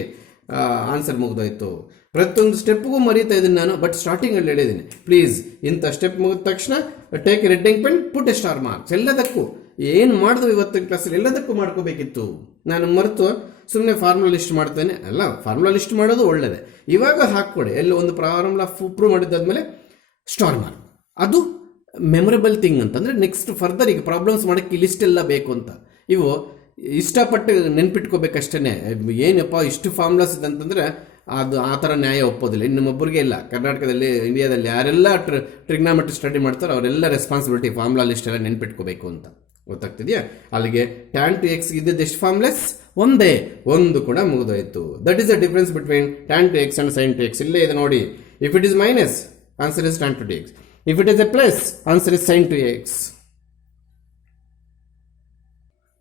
ಆನ್ಸರ್ ಮುಗಿದೋಯ್ತು. ಪ್ರತಿಯೊಂದು ಸ್ಟೆಪ್ಗೂ ಮರೀತಾ ಇದ್ದೀನಿ ನಾನು, ಬಟ್ ಸ್ಟಾರ್ಟಿಂಗಲ್ಲಿ ಹೇಳಿದ್ದೀನಿ. ಪ್ಲೀಸ್, ಇಂಥ ಸ್ಟೆಪ್ ಮುಗಿದ ತಕ್ಷಣ take red ink pen, put a star marks. ಎಲ್ಲದಕ್ಕೂ ಏನು ಮಾಡಿದ್ವು ಇವತ್ತಿನ ಕ್ಲಾಸಲ್ಲಿ ಎಲ್ಲದಕ್ಕೂ ಮಾಡ್ಕೋಬೇಕಿತ್ತು. ನಾನು ಮರೆತು ಸುಮ್ಮನೆ ಫಾರ್ಮುಲಾ ಲಿಸ್ಟ್ ಮಾಡ್ತೇನೆ. ಅಲ್ಲ, ಫಾರ್ಮುಲಾ ಲಿಸ್ಟ್ ಮಾಡೋದು ಒಳ್ಳೆಯದೇ. ಇವಾಗ ಹಾಕ್ಕೊಡಿ, ಎಲ್ಲ ಒಂದು ಫಾರ್ಮುಲಾ ಪ್ರೂವ್ ಮಾಡಿದ್ದಾದ್ಮೇಲೆ ಸ್ಟಾರ್ ಮಾರ್ಕ್. ಅದು ಮೆಮೊರೇಬಲ್ ಥಿಂಗ್ ಅಂತಂದರೆ ನೆಕ್ಸ್ಟ್ ಫರ್ದರ್ ಈಗ ಪ್ರಾಬ್ಲಮ್ಸ್ ಮಾಡೋಕ್ಕೆ ಈ ಲಿಸ್ಟ್ ಎಲ್ಲ ಬೇಕು ಅಂತ. ಇವು ಇಷ್ಟಪಟ್ಟು ನೆನ್ಪಿಟ್ಕೋಬೇಕಷ್ಟೇ. ಏನಪ್ಪ ಇಷ್ಟು ಫಾರ್ಮುಲಾಸ್ ಇದೆ ಅಂತಂದರೆ ಅದು ಆ ಥರ ನ್ಯಾಯ ಒಪ್ಪೋದಿಲ್ಲ. ಇನ್ನೊಬ್ಬರಿಗೆ ಇಲ್ಲ. ಕರ್ನಾಟಕದಲ್ಲಿ, ಇಂಡಿಯಾದಲ್ಲಿ ಯಾರೆಲ್ಲ ಟ್ರಿಗ್ನಾಮೆಟ್ರಿ ಸ್ಟಡಿ ಮಾಡ್ತಾರೋ ಅವರೆಲ್ಲ ರೆಸ್ಪಾನ್ಸಿಬಿಲಿಟಿ ಫಾರ್ಮುಲಾ ಲಿಸ್ಟ್ ಎಲ್ಲ ನೆನ್ಪಿಟ್ಕೋಬೇಕು ಅಂತ. ಗೊತ್ತಾಗ್ತಿದೆಯಾ? ಅಲ್ಲಿಗೆ ಟ್ಯಾನ್ ಟು ಎಕ್ಸ್ ಇದ್ದದ್ದು ಎಷ್ಟು ಫಾರ್ಮುಲಾಸ್? ಒಂದೇ ಒಂದು ಕೂಡ ಮುಗಿದೋಯ್ತು. That is the difference between tan two x and sine two x. ಇಲ್ಲೇ ಇದೆ ನೋಡಿ. If it is minus, answer is tan two x. If it is a plus, answer is sine two x.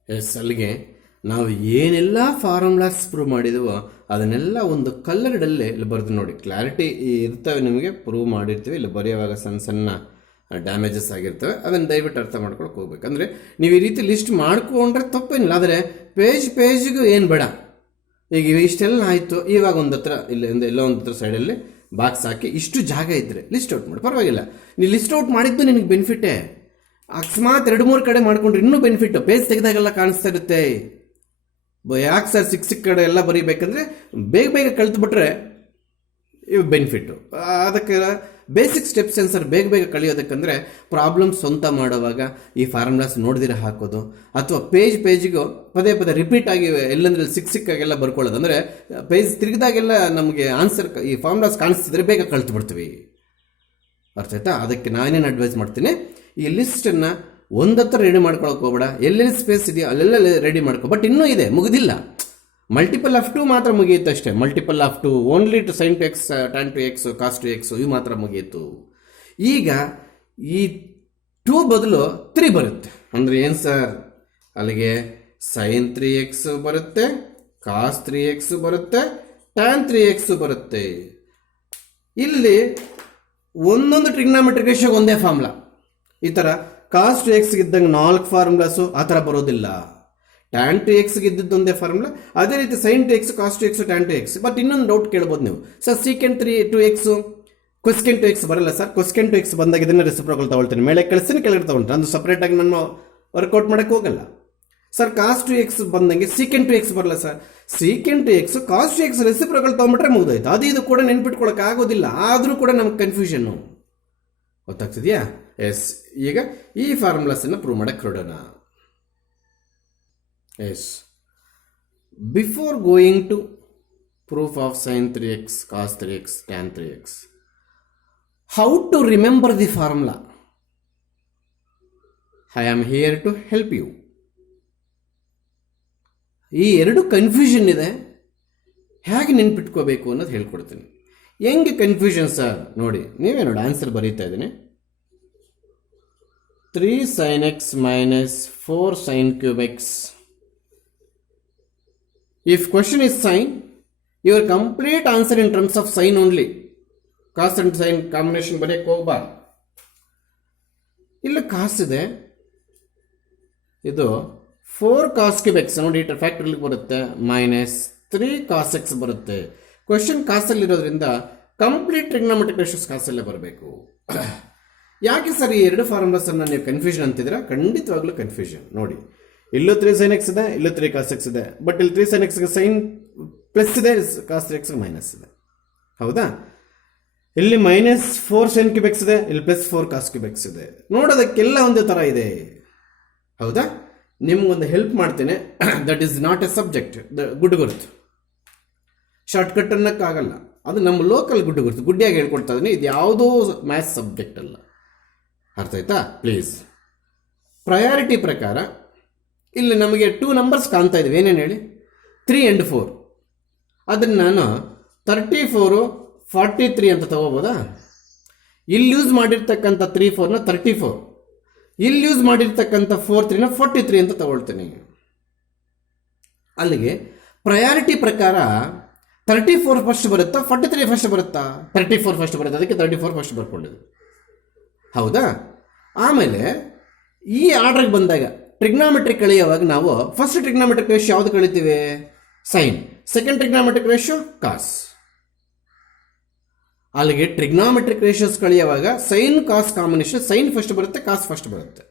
Yes, ಅಲ್ಲಿಗೆ ನಾವು ಏನೆಲ್ಲ formulas prove ಮಾಡಿದವೋ ಅದನ್ನೆಲ್ಲ ಒಂದು ಕಲರ್ಡಲ್ಲೇ ಇಲ್ಲಿ ಬರೆದು ನೋಡಿ. ಕ್ಲಾರಿಟಿ ಇರ್ತವೆ ನಿಮಗೆ, ಪ್ರೂವ್ ಮಾಡಿರ್ತೀವಿ. ಇಲ್ಲಿ ಬರೆಯುವಾಗ ಸಣ್ಣ ಸಣ್ಣ ಡ್ಯಾಮೇಜಸ್ ಆಗಿರ್ತವೆ. ಅದನ್ನು ದಯವಿಟ್ಟು ಅರ್ಥ ಮಾಡ್ಕೊಳಕ್ಕೆ ಹೋಗ್ಬೇಕು. ಅಂದರೆ ನೀವು ಈ ರೀತಿ ಲಿಸ್ಟ್ ಮಾಡ್ಕೊಂಡ್ರೆ ತಪ್ಪೇನಿಲ್ಲ. ಆದರೆ ಪೇಜ್ಗೂ ಏನು ಬೇಡ. ಈಗ ಇಷ್ಟೆಲ್ಲ ಆಯಿತು, ಇವಾಗ ಒಂದು ಹತ್ರ ಎಲ್ಲೋ ಒಂದು ಹತ್ರ ಸೈಡಲ್ಲಿ ಬಾಕ್ಸ್ ಹಾಕಿ ಇಷ್ಟು ಜಾಗ ಇದ್ದರೆ ಲಿಸ್ಟ್ ಔಟ್ ಮಾಡಿ, ಪರವಾಗಿಲ್ಲ. ನೀವು ಲಿಸ್ಟ್ ಔಟ್ ಮಾಡಿದ್ದು ನಿನಗೆ ಬೆನಿಫಿಟ್ಟೇ. ಅಕಸ್ಮಾತ್ 2-3 ಕಡೆ ಮಾಡ್ಕೊಂಡ್ರೆ ಇನ್ನೂ ಬೆನಿಫಿಟ್ಟು. ಪೇಜ್ ತೆಗೆದಾಗೆಲ್ಲ ಕಾಣಿಸ್ತಾ ಇರುತ್ತೆ. ಯಾಕೆ ಸರ್ ಸಿಕ್ಕ ಕಡೆ ಎಲ್ಲ ಬರೀಬೇಕಂದ್ರೆ ಬೇಗ ಕಲ್ತ್ಬಿಟ್ರೆ ಇವು ಬೆನಿಫಿಟ್ಟು. ಅದಕ್ಕೆ ಬೇಸಿಕ್ ಸ್ಟೆಪ್ಸ್ ಏನು ಸರ್ ಬೇಗ ಕಲಿಯೋದಕ್ಕಂದರೆ ಪ್ರಾಬ್ಲಮ್ ಸ್ವಂತ ಮಾಡುವಾಗ ಈ ಫಾರ್ಮುಲಾಸ್ ನೋಡ್ದಿರ ಹಾಕೋದು, ಅಥವಾ ಪೇಜಿಗೂ ಪದೇ ರಿಪೀಟ್ ಆಗಿ ಎಲ್ಲಂದ್ರೆ ಸಿಕ್ಕಾಗೆಲ್ಲ ಬರ್ಕೊಳ್ಳೋದು. ಅಂದರೆ ಪೇಜ್ ತಿರುಗಿದಾಗೆಲ್ಲ ನಮಗೆ ಆನ್ಸರ್ ಈ ಫಾರ್ಮುಲಾಸ್ ಕಾಣಿಸ್ತಿದ್ರೆ ಬೇಗ ಕಲ್ತ್ಬಿಡ್ತೀವಿ. ಅರ್ಥ ಆಯ್ತಾ? ಅದಕ್ಕೆ ನಾನೇನು ಅಡ್ವೈಸ್ ಮಾಡ್ತೀನಿ, ಈ ಲಿಸ್ಟನ್ನು ಒಂದತ್ರ ರೆಡಿ ಮಾಡ್ಕೊಳಕ್ಕೆ ಹೋಗ್ಬೇಡ. ಎಲ್ಲೆಲ್ಲಿ ಸ್ಪೇಸ್ ಇದೆಯೋ ಅಲ್ಲೆಲ್ಲ ರೆಡಿ ಮಾಡ್ಕೊ. ಬಟ್ ಇನ್ನೂ ಇದೆ, ಮುಗಿದಿಲ್ಲ. ಮಲ್ಟಿಪಲ್ ಆಫ್ 2 ಮಾತ್ರ ಮುಗಿಯಿತು ಅಷ್ಟೇ. Multiple of 2 only two sine two x, tan two x, cos two x ಇವು ಮಾತ್ರ ಮುಗಿಯಿತು. ಈಗ ಈ 2 ಬದಲು 3 ಬರುತ್ತೆ. ಅಂದರೆ ಏನು ಸರ್, ಅಲ್ಲಿಗೆ ಸೈನ್ 3x ಬರುತ್ತೆ, ಕಾಸ್ 3x ಬರುತ್ತೆ, ಟ್ಯಾನ್ 3x ಬರುತ್ತೆ. ಇಲ್ಲಿ ಒಂದೊಂದು ಟ್ರಿಗ್ನಾಮೆಟ್ರಿಕ್ ರೇಷಿಯೋಗೆ ಒಂದೇ ಫಾರ್ಮುಲಾ. ಈ ಥರ ಕಾಸ್ ಟು ಎಕ್ಸ್ಗೆ ಇದ್ದಂಗೆ 4 ಫಾರ್ಮುಲಾಸು ಆ ಥರ ಬರೋದಿಲ್ಲ. ಟ್ಯಾನ್ ಟು ಎಕ್ಸ್ಗೆ ಇದ್ದಿದ್ದೊಂದೇ ಫಾರ್ಮುಲಾ. ಅದೇ ರೀತಿ sine two x, cos two x, tan two x. But ಇನ್ನೊಂದು ಡೌಟ್ ಕೇಳ್ಬೋದು ನೀವು, sir secant 3 two x cosecant two x ಬರಲ್ಲ ಸರ್. ಕೊಸ್ಕೆಂಟ್ ಟು ಎಕ್ಸ್ ಬಂದಾಗ ಇದನ್ನು ರೆಸಿಪ್ರೋಕಲ್ ತಗೊಳ್ತೀನಿ, ಮೇಲೆ ಕಳಿಸ್ತೀನಿ, ಕೆಳಗಡೆ ತಗೊಳ್ತೀನಿ. ಅದು ಸಪ್ರೇಟಾಗಿ ನಾನು ವರ್ಕೌಟ್ ಮಾಡೋಕ್ಕೆ ಹೋಗಲ್ಲ ಸರ್. ಕಾಸ್ ಟು ಎಕ್ಸ್ ಬಂದಂಗೆ ಸೀಕೆಂಟ್ ಟು ಎಕ್ಸ್ ಬರಲ್ಲ sir. Secant two x, cos two x reciprocal ತೊಗೊಂಬಿಟ್ರೆ ಮುಗಿದೋಯ್ತು. ಅದು ಇದು ಕೂಡ ನೆನ್ಪಿಟ್ಕೊಳಕ್ಕೆ ಆಗೋದಿಲ್ಲ. ಆದರೂ ಕೂಡ ನಮ್ಗೆ ಕನ್ಫ್ಯೂಷನ್ನು. ಗೊತ್ತಾಗ್ತಿದೆಯಾ? ಎಸ್. ಈಗ ಈ ಫಾರ್ಮುಲಾಸನ್ನು ಪ್ರೂವ್ ಮಾಡಕ್ಕೆ ಹೊರಡೋಣ. Yes. Before going to proof of sine 3x, cos 3x, tan 3x, how to remember the formula? I am here to help you. ಈ 2 ಕನ್ಫ್ಯೂಷನ್ ಇದೆ, ಹೇಗೆ ನೆನ್ಪಿಟ್ಕೋಬೇಕು ಅನ್ನೋದು ಹೇಳ್ಕೊಡ್ತೀನಿ. ಹೆಂಗೆ ಕನ್ಫ್ಯೂಷನ್ ಸರ್? ನೋಡಿ, ನೀವೇ ನೋಡಿ, ಆನ್ಸರ್ ಬರೀತಾ ಇದ್ದೀನಿ. 3 sin x minus 4 sin cube x. If question is sin, your complete answer in terms of sin only. Cos and sin combination ಬರೆಯಕ್ಕೆ ಹೋಗಬಾರ್ದು. ಇಲ್ಲ ಕಾಸ್ ಇದೆ, ಇದು 4 cos cube x ನೋಡಿ, ಫ್ಯಾಕ್ಟರ್ಲಿಗೆ ಬರುತ್ತೆ, ಮೈನಸ್ 3 cos x ಬರುತ್ತೆ. ಕ್ವೆಶನ್ ಕಾಸಲ್ಲಿರೋದ್ರಿಂದ ಕಂಪ್ಲೀಟ್ ಟ್ರಿಗ್ನೋಮೆಟ್ರಿಕ್ ರೇಷಿಯೋಸ್ ಕಾಸಲ್ಲೇ ಬರಬೇಕು. ಯಾಕೆ sir ಈ 2 ಫಾರ್ಮುಲಾಸನ್ನು ನೀವು ಕನ್ಫ್ಯೂಷನ್ ಅಂತಿದ್ದೀರಾ? ಖಂಡಿತವಾಗ್ಲೂ ಕನ್ಫ್ಯೂಷನ್. ನೋಡಿ, ಇಲ್ಲೂ 3 sin x ಇದೆ, ಇಲ್ಲೂ 3 cos x ಇದೆ. ಬಟ್ ಇಲ್ಲಿ 3 sin xಗೆ ಸೈನ್ ಪ್ಲಸ್ ಇದೆ, ಕಾಸ್ 3x ಮೈನಸ್ ಇದೆ. ಹೌದಾ? ಇಲ್ಲಿ ಮೈನಸ್ 4 sin cube x ಇದೆ, ಇಲ್ಲಿ ಪ್ಲಸ್ 4 cos cube x ಇದೆ. ನೋಡೋದಕ್ಕೆಲ್ಲ ಒಂದೇ ಥರ ಇದೆ. ಹೌದಾ? ನಿಮ್ಗೊಂದು ಹೆಲ್ಪ್ ಮಾಡ್ತೇನೆ. That is not A subject. Good ಗುರುತು, ಶಾರ್ಟ್ಕಟ್ ಅನ್ನೋಕ್ಕಾಗಲ್ಲ. ಅದು ನಮ್ಮ ಲೋಕಲ್ ಗುಡ್ ಗುರುತು, ಗುಡ್ಡಿಯಾಗಿ ಹೇಳ್ಕೊಡ್ತಾ ಇದ್ದೀನಿ. ಇದು ಯಾವುದೋ ಮ್ಯಾಥ್ಸ್ ಸಬ್ಜೆಕ್ಟ್ ಅಲ್ಲ. ಅರ್ಥ ಆಯ್ತಾ? ಪ್ಲೀಸ್. ಪ್ರಯಾರಿಟಿ ಪ್ರಕಾರ ಇಲ್ಲಿ ನಮಗೆ 2 ನಂಬರ್ಸ್ ಕಾಣ್ತಾ ಇದ್ದೀವಿ. ಏನೇನು ಹೇಳಿ? 3 and 4. ಅದನ್ನು ನಾನು 34, 43 ಅಂತ ತಗೋಬೋದಾ? ಇಲ್ಲಿ ಯೂಸ್ ಮಾಡಿರ್ತಕ್ಕಂಥ 3, 4ನ 34, ಇಲ್ಲಿ ಯೂಸ್ ಮಾಡಿರ್ತಕ್ಕಂಥ 4, 3ನ 43 ಅಂತ ತಗೊಳ್ತೀನಿ. ಅಲ್ಲಿಗೆ ಪ್ರಯಾರಿಟಿ ಪ್ರಕಾರ 34 ಫಸ್ಟ್ ಬರುತ್ತಾ, 43 ಫಸ್ಟ್ ಬರುತ್ತಾ? 34 ಫಸ್ಟ್ ಬರುತ್ತೆ. ಅದಕ್ಕೆ 34 ಫಸ್ಟ್ ಬರ್ಕೊಂಡಿದ್ದು. ಹೌದಾ? ಆಮೇಲೆ ಈ ಆರ್ಡ್ರಿಗೆ ಬಂದಾಗ ಟ್ರಿಗ್ನಾಮೆಟ್ರಿಕ್ ಕಳೆಯುವಾಗ ನಾವು ಫಸ್ಟ್ ಟ್ರಿಗ್ನಾಮೆಟ್ರಿಕ್ ರೇಷಿಯೋ ಯಾವುದು ಕಳಿತೀವಿ? ಸೈನ್. ಸೆಕೆಂಡ್ ಟ್ರಿಗ್ನಾಮೆಟ್ರಿಕ್ ರೇಷಿಯೋ ಕಾಸ್. ಅಲ್ಲಿಗೆ ಟ್ರಿಗ್ನಾಮೆಟ್ರಿಕ್ ರೇಷಿಯೋಸ್ ಕಳೆಯುವಾಗ ಸೈನ್ ಕಾಸ್ ಕಾಂಬಿನೇಷನ್, ಸೈನ್ ಫಸ್ಟ್ ಬರುತ್ತೆ, ಕಾಸ್ ಫಸ್ಟ್ ಬರುತ್ತೆ.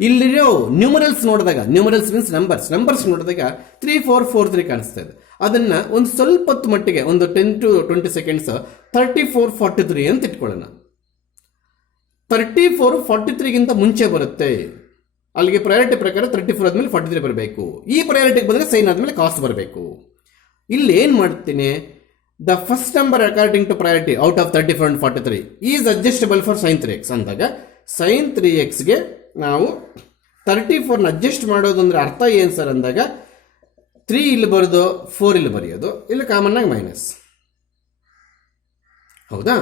ಇಲ್ಲಿರೋ ನ್ಯೂಮರಲ್ಸ್ ನೋಡಿದಾಗ, ನ್ಯೂಮರಲ್ಸ್ ಮೀನ್ಸ್ ನಂಬರ್ಸ್ ನೋಡಿದಾಗ 3, 4, 4, 3 ಕಾಣಿಸ್ತಾ ಇದೆ. ಅದನ್ನು ಒಂದು ಸ್ವಲ್ಪ ಹೊತ್ತು ಮಟ್ಟಿಗೆ, ಒಂದು 10 to 20 seconds 34, 43 ಅಂತ ಇಟ್ಕೊಳ್ಳೋಣ. 34 43ಗಿಂತ ಮುಂಚೆ ಬರುತ್ತೆ. ಅಲ್ಲಿಗೆ ಪ್ರಯಾರಿಟಿ ಪ್ರಕಾರ 34 ಆದಮೇಲೆ 43 ಬರಬೇಕು. ಈ ಪ್ರಯಾರಿಟಿಗೆ ಬಂದರೆ ಸೈನ್ ಆದಮೇಲೆ ಕಾಸ್ಟ್ ಬರಬೇಕು. ಇಲ್ಲಿ ಏನು ಮಾಡ್ತೀನಿ? The first number according to priority out of 34 and 43 is adjustable for sine 3x ಅಂದಾಗ, ಸೈನ್ 3xಗೆ ನಾವು 34ನ ಅಡ್ಜಸ್ಟ್ ಮಾಡೋದು ಅಂದರೆ ಅರ್ಥ ಏನು ಸರ್ ಅಂದಾಗ, 3 ಇಲ್ಲಿ ಬರೋದು, 4 ಇಲ್ಲಿ ಬರೆಯೋದು, ಇಲ್ಲಿ ಕಾಮನ್ ಆಗಿ ಮೈನಸ್. ಹೌದಾ?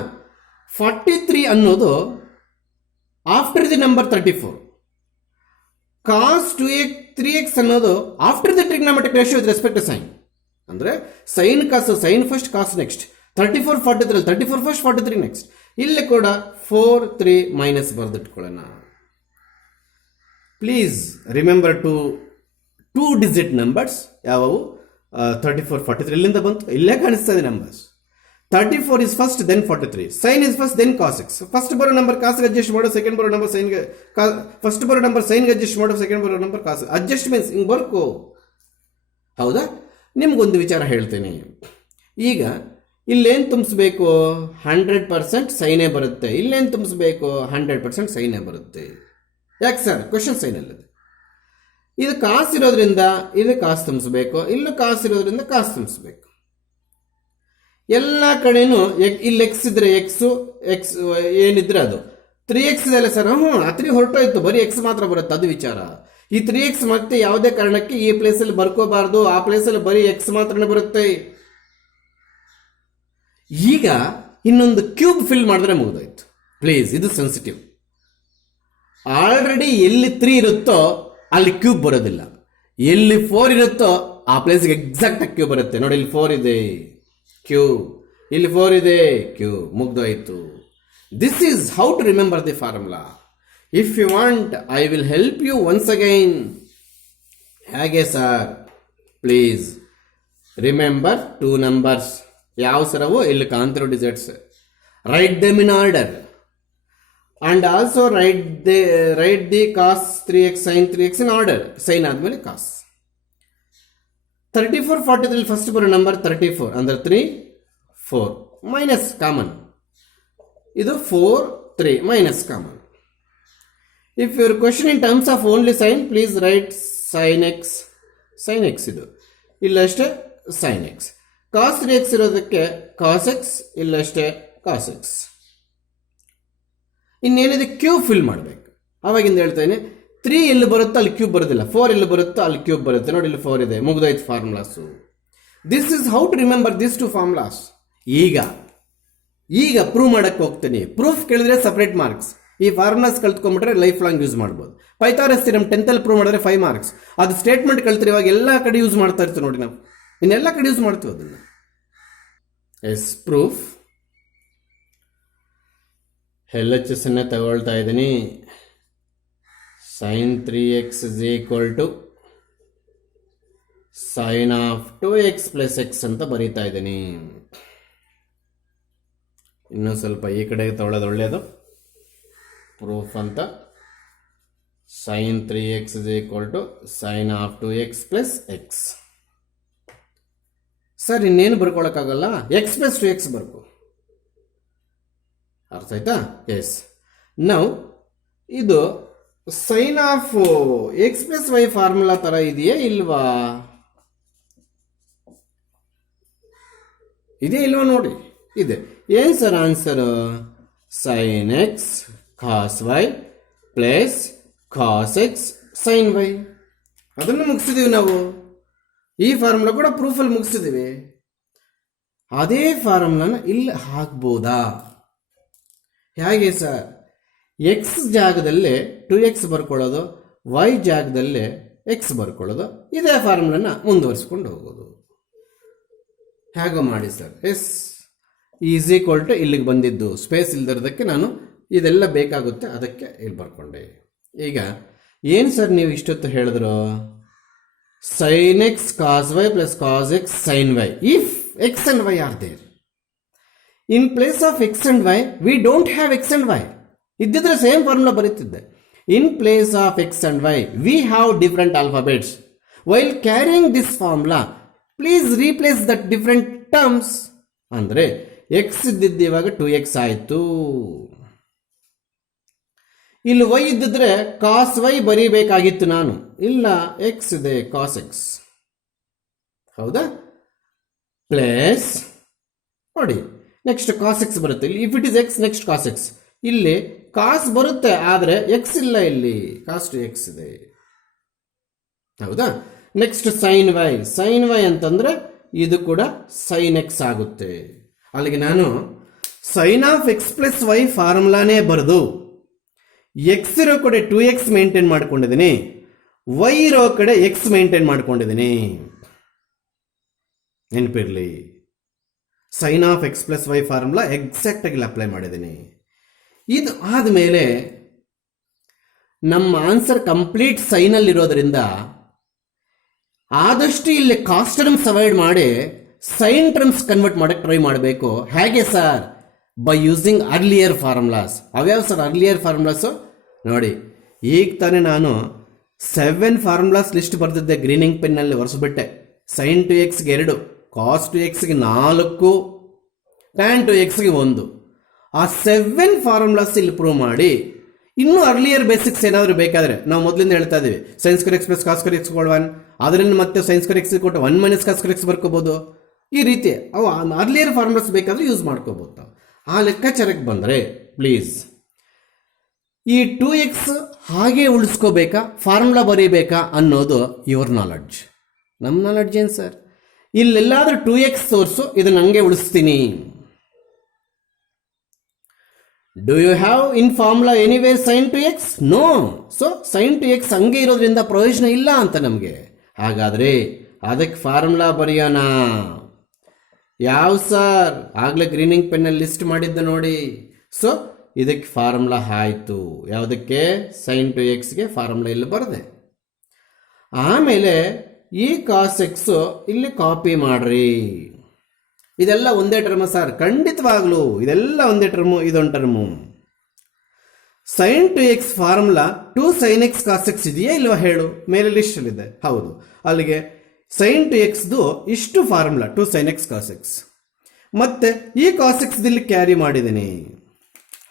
43 ಅನ್ನೋದು after the number 34. Cos 3x ಅನ್ನೋದು after the trigonometric ratio with respect to sine. ಅಂದರೆ sine cos, sine first, cos next. 34, 43 34 first, 43 next. ಇಲ್ಲಿ ಕೂಡ 4 3 ಮೈನಸ್ ಬರೆದಿಟ್ಕೊಳ್ಳೋಣ. Please remember two digit numbers ಯಾವುವು 34 43 ಇಲ್ಲಿಂದ ಬಂತು, ಇಲ್ಲೇ ಕಾಣಿಸ್ತಾ ಇದೆ numbers. 34 is first, then 43. Sin is first, then cos x. First ಬರೋ ನಂಬರ್ ಕಾಸ್ಗೆ ಅಡ್ಜಸ್ಟ್ ಮಾಡೋ, ಸೆಕೆಂಡ್ ಬರೋ ನಂಬರ್ ಸೈನ್ಗೆ, ಫಸ್ಟ್ ಬರೋ ನಂಬರ್ ಸೈನ್ಗೆ ಅಡ್ಜಸ್ಟ್ ಮಾಡೋ, ಸೆಕೆಂಡ್ ಬರೋ ನಂಬರ್ ಕಾಸ್. ಅಡ್ಜಸ್ಟ್ ಮೀನ್ಸ್ ಹಿಂಗೆ ಬರ್ಕೋ. ಹೌದಾ? ನಿಮ್ಗೊಂದು ವಿಚಾರ ಹೇಳ್ತೇನೆ. ಈಗ ಇಲ್ಲೇನು ತುಂಬಿಸ್ಬೇಕು? 100% ಸೈನೇ ಬರುತ್ತೆ. ಇಲ್ಲೇನು ತುಂಬಿಸ್ಬೇಕು? 100% ಸೈನೇ ಬರುತ್ತೆ. ಯಾಕೆ ಸರ್? ಕ್ವಶನ್ ಸೈನಲ್ಲಿದೆ. ಇದು ಕಾಸು ಇರೋದ್ರಿಂದ ಇದು ಕಾಸು ತುಂಬಿಸ್ಬೇಕು, ಇಲ್ಲೂ ಕಾಸು ಇರೋದ್ರಿಂದ ಕಾಸು ತುಂಬಿಸ್ಬೇಕು. ಎಲ್ಲ ಕಡೆನೂ ಇಲ್ಲಿ ಎಕ್ಸ್ ಇದ್ರೆ ಎಕ್ಸ್ ಏನಿದ್ರೆ ಅದು 3x ಇದೆಲ್ಲ ಸರ್. ಆ 3 ಹೊರಟೋಯ್ತು, ಬರೀ ಎಕ್ಸ್ ಮಾತ್ರ ಬರುತ್ತೆ, ಅದು ವಿಚಾರ. ಈ 3x ಮತ್ತೆ ಯಾವುದೇ ಕಾರಣಕ್ಕೆ ಈ ಪ್ಲೇಸಲ್ಲಿ ಬರ್ಕೋಬಾರ್ದು, ಆ ಪ್ಲೇಸಲ್ಲಿ ಬರೀ ಎಕ್ಸ್ ಮಾತ್ರನೇ ಬರುತ್ತೆ. ಈಗ ಇನ್ನೊಂದು ಕ್ಯೂಬ್ ಫಿಲ್ ಮಾಡಿದ್ರೆ ಮುಗಿದೋಯ್ತು. ಪ್ಲೀಸ್, ಇದು ಸೆನ್ಸಿಟಿವ್. ಆಲ್ರೆಡಿ ಎಲ್ಲಿ 3 ಇರುತ್ತೋ ಅಲ್ಲಿ ಕ್ಯೂಬ್ ಬರೋದಿಲ್ಲ, ಎಲ್ಲಿ 4 ಇರುತ್ತೋ ಆ ಪ್ಲೇಸ್ಗೆ ಎಕ್ಸಾಕ್ಟ್ ಕ್ಯೂಬ್ ಬರುತ್ತೆ. ನೋಡಿ, ಇಲ್ಲಿ 4 ಇದೆ, ಕ್ಯೂಬ್. ಇಲ್ಲಿ 4 ಇದೆ, ಕ್ಯೂಬ್. ಮುಗ್ದೋಯ್ತು. This is how to remember the formula. If you want I will help you once again. ಹೇಗೆ ಸರ್? Please remember 2 numbers. ಯಾವ ಸರವು? ಇಲ್ಲಿ ಕಾಂತಿರೋ digits. Write them in order. And also write the cos 3x sin 3x in order. Sin ಆದ್ಮೇಲೆ cos. 34 43 first ಬರೋ number 34 ಅಂದ್ರೆ 3 4 minus common. ಇದು 4 3 minus common. If your question in terms of only sine, please write sin x ಇದು. ಇಲ್ಲಷ್ಟೇ sin x. cos 3x ಇರೋದಕ್ಕೆ cos x, ಇಲ್ಲಷ್ಟೇ cos x. ಇನ್ನೇನಿದೆ? Cube fill ಮಾಡಬೇಕು. ಅವಾಗಿಂದ ಹೇಳ್ತೇನೆ, 3 ಎಲ್ಲಿ ಬರುತ್ತೋ ಅಲ್ಲಿ ಕ್ಯೂಬ್ ಬರೋದಿಲ್ಲ, 4 ಎಲ್ಲಿ ಬರುತ್ತೋ ಅಲ್ಲಿ ಕ್ಯೂಬ್ ಬರುತ್ತೆ. ನೋಡಿ, ಇಲ್ಲಿ 4 ಇದೆ, ಮುಗ್ದೋಯ್ತು formulas. This is how to remember this 2 formulas. ಈಗ ಪ್ರೂವ್ ಮಾಡಕ್ಕೆ ಹೋಗ್ತೀನಿ. ಪ್ರೂಫ್ ಕೇಳಿದ್ರೆ ಸಪ್ರೇಟ್ ಮಾರ್ಕ್ಸ್. ಈ ಫಾರ್ಮುಲಾಸ್ ಕಲ್ತ್ಕೊಂಡ್ಬಿಟ್ರೆ ಲೈಫ್ ಲಾಂಗ್ ಯೂಸ್ ಮಾಡ್ಬೋದು. ಪೈಥಾಗರಸ್ ಥಿಯರಮ್ 10th ಅಲ್ಲಿ ಪ್ರೂವ್ ಮಾಡಿದ್ರೆ 5 ಮಾರ್ಕ್ಸ್. ಅದು ಸ್ಟೇಟ್ಮೆಂಟ್ ಕಲ್ತಿರಿ, ಇವಾಗ ಎಲ್ಲ ಕಡೆ ಯೂಸ್ ಮಾಡ್ತಾ ಇರ್ತೀವಿ ನೋಡಿ, ನಾವು ಇನ್ನೆಲ್ಲ ಕಡೆ ಯೂಸ್ ಮಾಡ್ತೀವಿ ಅದನ್ನು. S, proof. LHS ಅನ್ನ ತಗೊಳ್ತಾ ಇದ್ದೀನಿ. sin 3x is equal to sin of 2x plus x ಅಂತ ಬರೀತಾ ಇದ್ದೀನಿ. ಇನ್ನೂ ಸ್ವಲ್ಪ ಈ ಕಡೆ ತಗೊಳ್ಳೋದು ಒಳ್ಳೆಯದು. ಪ್ರೂಫ್ ಅಂತ sin 3x is equal to sin of 2x plus x. Sir, ಇನ್ನೇನು ಬರ್ಕೊಳಕ್ಕಾಗಲ್ಲ, x plus 2x ಬರ್ಕೊ. ಅರ್ಥ ಆಯ್ತಾ? ಎಸ್. ನಾವು ಇದು sine of x plus y formula ತರ ಇದೆಯಾ ಇಲ್ವಾ? ಇದೆಯಾ ಇಲ್ವಾ ನೋಡಿ. ಇದೆ. ಏನು sir answer? Sine x cos y plus cos x sine y. ಅದನ್ನು ಮುಗಿಸಿದೀವಿ ನಾವು. ಈ ಫಾರ್ಮುಲಾ ಕೂಡ ಪ್ರೂಫಲ್ಲಿ ಮುಗಿಸಿದೀವಿ. ಅದೇ ಫಾರ್ಮುಲಾನ ಇಲ್ಲಿ ಹಾಕ್ಬೋದಾ? ಹೇಗೆ ಸರ್? ಎಕ್ಸ್ ಜಾಗದಲ್ಲೇ 2x ಬರ್ಕೊಳ್ಳೋದು, ವೈ ಜಾಗದಲ್ಲೇ ಎಕ್ಸ್ ಬರ್ಕೊಳ್ಳೋದು, ಇದೇ ಫಾರ್ಮುಲಾನ ಮುಂದುವರಿಸ್ಕೊಂಡು ಹೋಗೋದು. ಹೇಗೋ ಮಾಡಿ sir. Yes, is equal to ಇಲ್ಲಿಗೆ ಬಂದಿದ್ದು ಸ್ಪೇಸ್ ಇಲ್ದಿರೋದಕ್ಕೆ ನಾನು ಇದೆಲ್ಲ ಬೇಕಾಗುತ್ತೆ, ಅದಕ್ಕೆ ಇಲ್ಲಿ ಬರ್ಕೊಂಡೆ. ಈಗ ಏನು ಸರ್ ನೀವು ಇಷ್ಟೊತ್ತು ಹೇಳಿದ್ರು? Sine x cos y plus cos x sine y if x and y are there. In place of x and y, we don't have x and y. ಇದ್ದಿದ್ರೆ ಸೇಮ್ ಫಾರ್ಮುಲಾ ಬರೀತಿದ್ದೆ. In place of x and y, we have different alphabets. While carrying this formula, please replace that different terms. ಅಂದರೆ x ಇದ್ದಿದ್ದು ಇವಾಗ 2x ಆಯಿತು. ಇಲ್ಲಿ y ಇದ್ದಿದ್ರೆ cos y ಬರೀಬೇಕಾಗಿತ್ತು ನಾನು. ಇಲ್ಲ, x ಇದೆ, cos x. ಹೌದಾ? ಪ್ಲಸ್ ನೋಡಿ, ನೆಕ್ಸ್ಟ್ ಕಾಸ್ ಎಕ್ಸ್ ಬರುತ್ತೆ. ಇಲ್ಲಿ if it is x, next cos x. ಇಲ್ಲಿ ಕಾಸ್ ಬರುತ್ತೆ, ಆದರೆ ಎಕ್ಸ್ ಇಲ್ಲ, ಇಲ್ಲಿ ಕಾಸ್ ಟು ಎಕ್ಸ್ ಇದೆ. ಹೌದಾ? Next sine y. Sine y ಅಂತಂದ್ರೆ ಇದು ಕೂಡ ಸೈನ್ ಎಕ್ಸ್ ಆಗುತ್ತೆ. ಅಲ್ಲಿಗೆ ನಾನು sine of x plus y ಫಾರ್ಮುಲಾನೇ ಬರೆದು ಎಕ್ಸ್ ಇರೋ ಕಡೆ 2x ಮೇಂಟೈನ್ ಮಾಡ್ಕೊಂಡಿದ್ದೀನಿ, ವೈ ಇರೋ ಕಡೆ ಎಕ್ಸ್ ಮೇಂಟೈನ್ ಮಾಡ್ಕೊಂಡಿದ್ದೀನಿ. ನೆನಪಿರ್ಲಿ. Sine of x plus y formula ಎಕ್ಸಾಕ್ಟಾಗಿ ಇಲ್ಲಿ ಅಪ್ಲೈ ಮಾಡಿದ್ದೀನಿ. ಇದು ಆದಮೇಲೆ ನಮ್ಮ ಆನ್ಸರ್ ಕಂಪ್ಲೀಟ್ ಸೈನಲ್ಲಿರೋದ್ರಿಂದ ಆದಷ್ಟು ಇಲ್ಲಿ ಕಾಸ್ಟ್ ಟರ್ಮ್ಸ್ ಅವಾಯ್ಡ್ ಮಾಡಿ ಸೈನ್ ಟರ್ಮ್ಸ್ ಕನ್ವರ್ಟ್ ಮಾಡೋಕ್ಕೆ ಟ್ರೈ ಮಾಡಬೇಕು. ಹೇಗೆ sir? By using earlier formulas. ಅವ್ಯಾವ ಸರ್ ಅರ್ಲಿಯರ್ ಫಾರ್ಮುಲಾಸು? ನೋಡಿ, ಈಗ ತಾನೇ ನಾನು 7 ಫಾರ್ಮುಲಾಸ್ ಲಿಸ್ಟ್ ಬರೆದಿದ್ದೆ, ಗ್ರೀನಿಂಗ್ ಪೆನ್ನಲ್ಲಿ ಒರೆಸ್ಬಿಟ್ಟೆ. ಸೈನ್ ಟು ಎಕ್ಸ್ಗೆ 2, ಕಾಸ್ ಟು ಎಕ್ಸ್ಗೆ 4, ಟ್ಯಾನ್ ಟು ಎಕ್ಸ್ಗೆ 1. ಆ 7 ಫಾರ್ಮುಲಾಸ್ ಇಲ್ಲಿ ಪ್ರೂವ್ ಮಾಡಿ, ಇನ್ನೂ ಅರ್ಲಿಯರ್ ಬೇಸಿಕ್ಸ್ ಏನಾದರೂ ಬೇಕಾದರೆ ನಾವು ಮೊದಲಿಂದ ಹೇಳ್ತಾ ಇದ್ದೀವಿ. Sine square x plus cos square x ಕೊಡು 1, ಅದರಿಂದ ಮತ್ತೆ ಸೈನ್ ಸ್ಕ್ವೇರ್ ಎಕ್ಸ್ ಕೊಟ್ಟು 1 ಮೈನಸ್ ಕಾಸ್ ಸ್ಕ್ವೇರ್ ಎಕ್ಸ್ ಬರ್ಕೋಬೋದು. ಈ ರೀತಿ ಅವು ಅರ್ಲಿಯರ್ ಫಾರ್ಮುಲಾಸ್ ಬೇಕಾದರೆ ಯೂಸ್ ಮಾಡ್ಕೋಬೋದು. ಆ ಲೆಕ್ಕಾಚಾರಕ್ಕೆ ಬಂದರೆ ಪ್ಲೀಸ್ ಈ 2x ಹಾಗೆ ಉಳಿಸ್ಕೋಬೇಕಾ, ಫಾರ್ಮುಲಾ ಬರೀಬೇಕಾ ಅನ್ನೋದು ಯುವರ್ ನಾಲೆಡ್ಜ್. ನಮ್ಮ ನಾಲೆಡ್ಜ್ ಏನು ಸರ್? ಇಲ್ಲೆಲ್ಲಾದರೂ 2x ತೋರಿಸು, ಇದನ್ನು ಹಂಗೆ ಉಳಿಸ್ತೀನಿ. Do you have in formula anywhere sin to x? No. So sin to x ಹಂಗೆ ಇರೋದ್ರಿಂದ ಪ್ರಯೋಜನ ಇಲ್ಲ ಅಂತ ನಮಗೆ. ಹಾಗಾದರೆ ಅದಕ್ಕೆ ಫಾರ್ಮುಲಾ ಬರೆಯೋಣ. ಯಾವ ಸರ್? ಆಗಲೇ ಗ್ರೀನಿಂಗ್ ಪೆನ್ನಲ್ಲಿ ಲಿಸ್ಟ್ ಮಾಡಿದ್ದ ನೋಡಿ. ಸೊ ಇದಕ್ಕೆ ಫಾರ್ಮುಲಾ ಆಯಿತು. ಯಾವುದಕ್ಕೆ? ಸೈನ್ ಟು ಎಕ್ಸ್ಗೆ ಫಾರ್ಮುಲಾ ಇಲ್ಲಿ ಬರದೆ. ಆಮೇಲೆ ಈ ಕಾಸ್ ಎಕ್ಸು ಇಲ್ಲಿ ಕಾಪಿ ಮಾಡ್ರಿ. ಇದೆಲ್ಲ ಒಂದೇ ಟರ್ಮ್ ಸರ್? ಖಂಡಿತವಾಗ್ಲೂ ಇದೆಲ್ಲ ಒಂದೇ ಟರ್ಮು, ಇದೊಂದು term. Sine two x formula 2 sine x cos x ಇದೆಯಾ ಇಲ್ವಾ ಹೇಳು? ಮೇಲೆ ಲಿಸ್ಟಲ್ಲಿದೆ. ಹೌದು. ಅಲ್ಲಿಗೆ ಸೈನ್ ಟು ಎಕ್ಸ್ದು ಇಷ್ಟು formula 2 sine x cos x. ಮತ್ತೆ ಈ ಕಾಸ್ ಎಕ್ಸ್ ಇಲ್ಲಿ ಕ್ಯಾರಿ ಮಾಡಿದ್ದೀನಿ.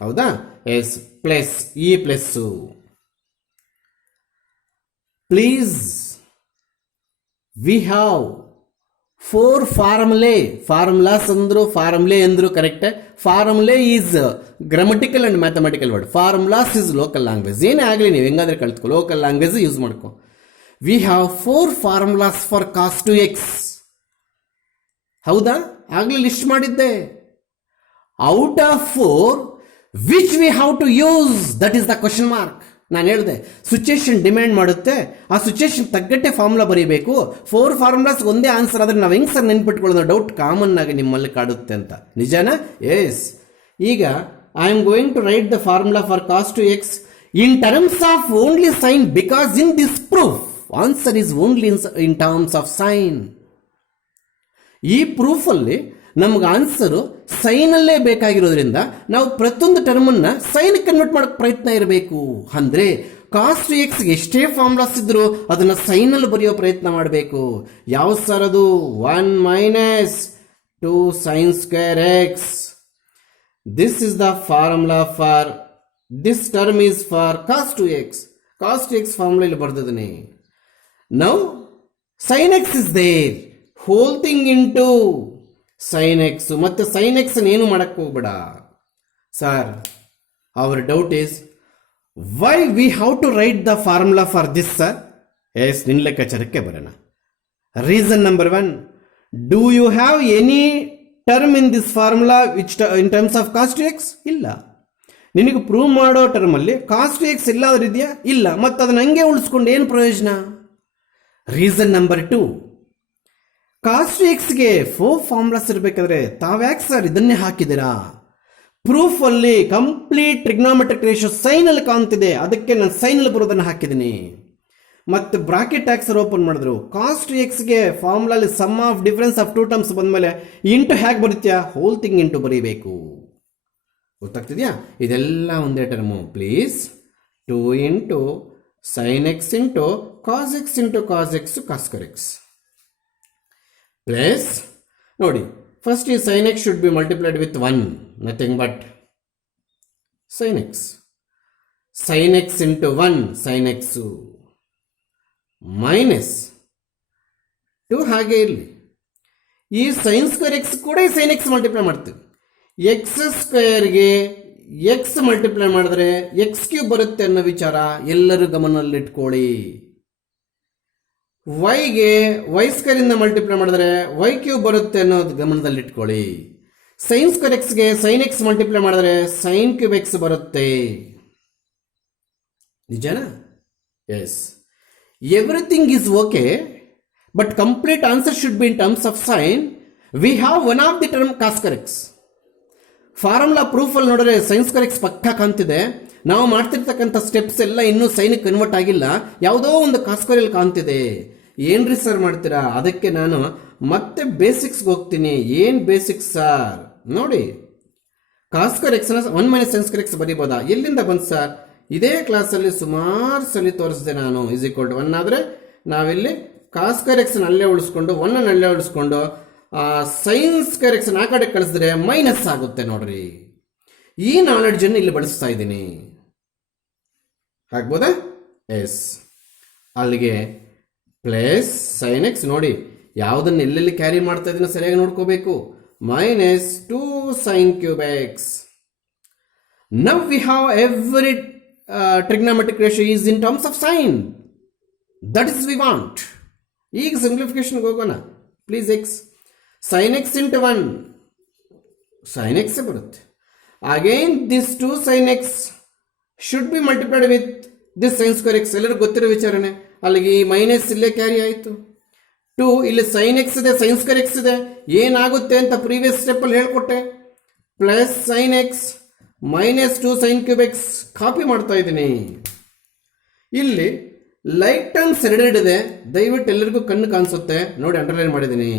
ಹೌದಾ? ಎಸ್ ಪ್ಲಸ್ ಈ plus. Please we have 4 formulas ಅಂದ್ರು correct. Formulae is grammatical and mathematical word. Formulas is local language. ಏನೇ ಆಗಲಿ ನೀವು ಹೆಂಗಾದ್ರೆ ಕಲ್ತ್ಕೊ, ಲೋಕಲ್ ಲ್ಯಾಂಗ್ವೇಜ್ ಯೂಸ್ ಮಾಡ್ಕೊ. We have 4 formulas for cos two x. ಹೌದಾ? ಆಗಲೇ ಲಿಸ್ಟ್ ಮಾಡಿದ್ದೆ. Out of 4 which we have to use, that is the question mark. ನಾನು ಹೇಳಿದೆ ಸಿಚುಯೇಷನ್ ಡಿಮ್ಯಾಂಡ್ ಮಾಡುತ್ತೆ, ಆ ಸಿಚುಯೇಷನ್ ತగ్గಟ್ಟೆ ಫಾರ್ಮುಲಾ ಬರೀಬೇಕು. 4 ಫಾರ್ಮುಲಾಸ್ ಒಂದೇ ಆನ್ಸರ್ ಆದರೆ ನಾವು ಹೆಂಗೆ ಸರ್ ನೆನ್ಪಿಟ್ಕೊಳ್ಳೋದು? ಡೌಟ್ ಕಾಮನ್ ಆಗಿ ನಿಮ್ಮಲ್ಲಿ ಕಾಡುತ್ತೆ ಅಂತ. ನಿಜಾನಾ? ಎಸ್. ಈಗ I am going to write the formula for cos two x in terms of only sine, because in this proof answer is only in terms of sine. ಈ ಪ್ರೂಫಲ್ಲಿ ನಮ್ಗೆ answer ಸೈನಲ್ಲೇ ಬೇಕಾಗಿರೋದ್ರಿಂದ ನಾವು ಪ್ರತಿಯೊಂದು ಟರ್ಮನ್ನ ಸೈನ್ ಕನ್ವರ್ಟ್ ಮಾಡೋಕ್ಕೆ ಪ್ರಯತ್ನ ಇರಬೇಕು. ಅಂದರೆ ಕಾಸ್ ಟು ಎಕ್ಸ್ಗೆ ಎಷ್ಟೇ ಫಾರ್ಮುಲಾಸ್ ಇದ್ದರೂ ಅದನ್ನು ಸೈನಲ್ಲಿ ಬರೆಯೋ ಪ್ರಯತ್ನ ಮಾಡಬೇಕು. ಯಾವ ಸರ್ ಅದು? 1 minus 2 sine square x. This is the formula for this term is for cos two x. Cos two x formula ಇಲ್ಲಿ ಬರ್ದಿದ್ದೀನಿ. Now sine x is there, whole thing into sine x. ಮತ್ತೆ sine x ಏನು ಮಾಡಕ್ಕೆ ಹೋಗ್ಬೇಡ sir. Our doubt is why we have to write the formula for this sir? Yes, ನಿನ್ನ ಲೆಕ್ಕಾಚಾರಕ್ಕೆ ಬರೋಣ. Reason number 1, do you have any term in this formula which in terms of cos two x? ಇಲ್ಲ. ನಿನಗೆ prove ಮಾಡೋ ಟರ್ಮಲ್ಲಿ ಕಾಸ್ two X ಎಲ್ಲಾದ್ರೂ ಇದೆಯಾ? ಇಲ್ಲ. ಮತ್ತು ಅದನ್ನ ಹಂಗೆ ಉಳಿಸ್ಕೊಂಡು ಏನು ಪ್ರಯೋಜನ? ರೀಸನ್ ನಂಬರ್ 2, ಕಾಸ್ ಟು ಎಕ್ಸ್ಗೆ 4 ಫಾರ್ಮುಲಾಸ್ ಇರಬೇಕಾದ್ರೆ ತಾವ್ಯಾಕೆ ಸರ್ ಇದನ್ನೇ ಹಾಕಿದ್ದೀರಾ? ಪ್ರೂಫಲ್ಲಿ ಕಂಪ್ಲೀಟ್ ಟ್ರಿಗ್ನಾಮೆಟ್ರಿಕ್ ರೇಷಿಯೋ ಸೈನಲ್ಲಿ ಕಾಣ್ತಿದೆ, ಅದಕ್ಕೆ ನಾನು ಸೈನಲ್ಲಿ ಬರೋದನ್ನು ಹಾಕಿದ್ದೀನಿ. ಮತ್ತು ಬ್ರಾಕೆಟ್ ಆಕ್ಸರ್ ಓಪನ್ ಮಾಡಿದ್ರು. ಕಾಸ್ ಟು ಎಕ್ಸ್ಗೆ ಫಾರ್ಮುಲಾಲಿ sum of difference of 2 terms ಬಂದಮೇಲೆ ಇಂಟು ಹೇಗೆ ಬರುತ್ತಾ? ಹೋಲ್ ಥಿಂಗ್ ಇಂಟು ಬರೀಬೇಕು. ಗೊತ್ತಾಗ್ತಿದೆಯಾ? ಇದೆಲ್ಲ ಒಂದೇ term. Please 2 into sine x into cos x into cos x cos square x plus, ನೋಡಿ ಫಸ್ಟ್ ಈ sine x should be multiplied with 1, nothing but sine x. Sine x into 1 sine x minus 2 ಹಾಗೆ ಇರಲಿ. ಈ sine square x ಕೂಡ ಈ sine x multiply ಮಾಡ್ತೀವಿ. X ಸ್ಕ್ವೇರ್ಗೆ x multiply ಮಾಡಿದ್ರೆ ಎಕ್ಸ್ ಕ್ಯೂಬ್ ಬರುತ್ತೆ ಅನ್ನೋ ವಿಚಾರ ಎಲ್ಲರೂ ಗಮನದಲ್ಲಿಟ್ಕೊಳ್ಳಿ. ವೈಗೆ ವೈ ಸ್ಕ್ವೇರಿಂದ ಮಲ್ಟಿಪ್ಲೈ ಮಾಡಿದ್ರೆ ವೈ ಕ್ಯೂಬ್ ಬರುತ್ತೆ ಅನ್ನೋದು ಗಮನದಲ್ಲಿಟ್ಕೊಳ್ಳಿ. ಸೈನ್ ಸ್ಕ್ವೇರ್ ಎಕ್ಸ್ಗೆ ಸೈನ್ ಎಕ್ಸ್ ಮಲ್ಟಿಪ್ಲೈ ಮಾಡಿದ್ರೆ ಸೈನ್ ಕ್ಯೂಬ್ ಎಕ್ಸ್ ಬರುತ್ತೆ. ನಿಜನಾ? Yes. Everything is okay, but complete answer should be in terms of sine. We have one of the term cos square x. Formula ಪ್ರೂಫಲ್ಲಿ ನೋಡಿದ್ರೆ sine square X ಪಕ್ಕ ಕಾಣ್ತಿದೆ. ನಾವು ಮಾಡ್ತಿರ್ತಕ್ಕಂಥ steps ಎಲ್ಲ ಇನ್ನೂ ಸೈನಿಗೆ ಕನ್ವರ್ಟ್ ಆಗಿಲ್ಲ, ಯಾವುದೋ ಒಂದು ಕಾಸ್ ಸ್ಕ್ವೇರ್ ಇಲ್ಲಿ ಕಾಣ್ತಿದೆ. ಏನ್ರಿ ಸರ್ ಮಾಡ್ತೀರಾ? ಅದಕ್ಕೆ ನಾನು ಮತ್ತೆ ಬೇಸಿಕ್ಸ್ಗೆ ಹೋಗ್ತೀನಿ. ಏನು ಬೇಸಿಕ್ಸ್ ಸರ್? ನೋಡಿ, ಕಾಸ್ ಸ್ಕ್ವೇರ್ ಎಕ್ಸ್ನ 1 ಮೈನಸ್ ಸೈನ್ ಸ್ಕ್ವೇರ್ ಎಕ್ಸ್ ಬರೀಬೋದಾ? ಎಲ್ಲಿಂದ ಬಂತು ಸರ್? ಇದೇ ಕ್ಲಾಸಲ್ಲಿ ಸುಮಾರು ಸಲ ತೋರಿಸಿದೆ ನಾನು. ಇಸ್ ಈಕ್ವಲ್ ಟು 1 ಆದರೆ ನಾವಿಲ್ಲಿ ಕಾಸ್ ಸ್ಕ್ವೇರ್ ಎಕ್ಸ್ನ ಅಲ್ಲೇ ಉಳಿಸ್ಕೊಂಡು 1 ಅಲ್ಲೇ ಉಳಿಸ್ಕೊಂಡು ಸೈನ್ ಸ್ಕ್ವೇರ್ ಎಕ್ಸ್ ಆ ಕಡೆ ಕಳಿಸಿದ್ರೆ ಮೈನಸ್ ಆಗುತ್ತೆ. ನೋಡ್ರಿ, ಈ ನಾಲೆಡ್ಜನ್ನು ಇಲ್ಲಿ ಬಳಸ್ತಾ ಇದ್ದೀನಿ. ಆಗ್ಬೋದಾ? ಎಸ್. ಅಲ್ಲಿಗೆ ಪ್ಲಸ್ ಸೈನ್ ಎಕ್ಸ್ ನೋಡಿ, ಯಾವುದನ್ನು ಎಲ್ಲೆಲ್ಲಿ ಕ್ಯಾರಿ ಮಾಡ್ತಾ ಇದೀನೋ ಸರಿಯಾಗಿ ನೋಡ್ಕೋಬೇಕು. Minus 2 sine cube x. Now we have every trigonometric ratio is in terms of sine. That is we want. ಈಗ ಸಿಂಪ್ಲಿಫಿಕೇಶನ್ಗೆ ಹೋಗೋಣ. Please x sin x into 1 sin x ಬರುತ್ತೆ. Again this 2 sin x should be multiplied with this sin square x. ಎಲ್ಲರಿಗೂ ಗೊತ್ತಿರೋ ವಿಚಾರನೆ. ಅಲ್ಲಿಗೆ ಈ minus ಇಲ್ಲೇ carry ಆಯಿತು. 2 ಇಲ್ಲಿ sin x ಇದೆ, sin ಸ್ಕ್ವೇರ್ x ಇದೆ. ಏನಾಗುತ್ತೆ ಅಂತ ಪ್ರೀವಿಯಸ್ ಸ್ಟೆಪ್ಪಲ್ಲಿ ಹೇಳ್ಕೊಟ್ಟೆ. Plus sin x minus 2 sin cube x copy ಮಾಡ್ತಾ ಇದ್ದೀನಿ. ಇಲ್ಲಿ ಲೈಕ್ ಟರ್ಮ್ಸ್ ಎರಡೆರಡಿದೆ, ದಯವಿಟ್ಟು ಎಲ್ಲರಿಗೂ ಕಣ್ಣು ಕಾಣಿಸುತ್ತೆ ನೋಡಿ, ಅಂಡರ್ಲೈನ್ ಮಾಡಿದ್ದೀನಿ.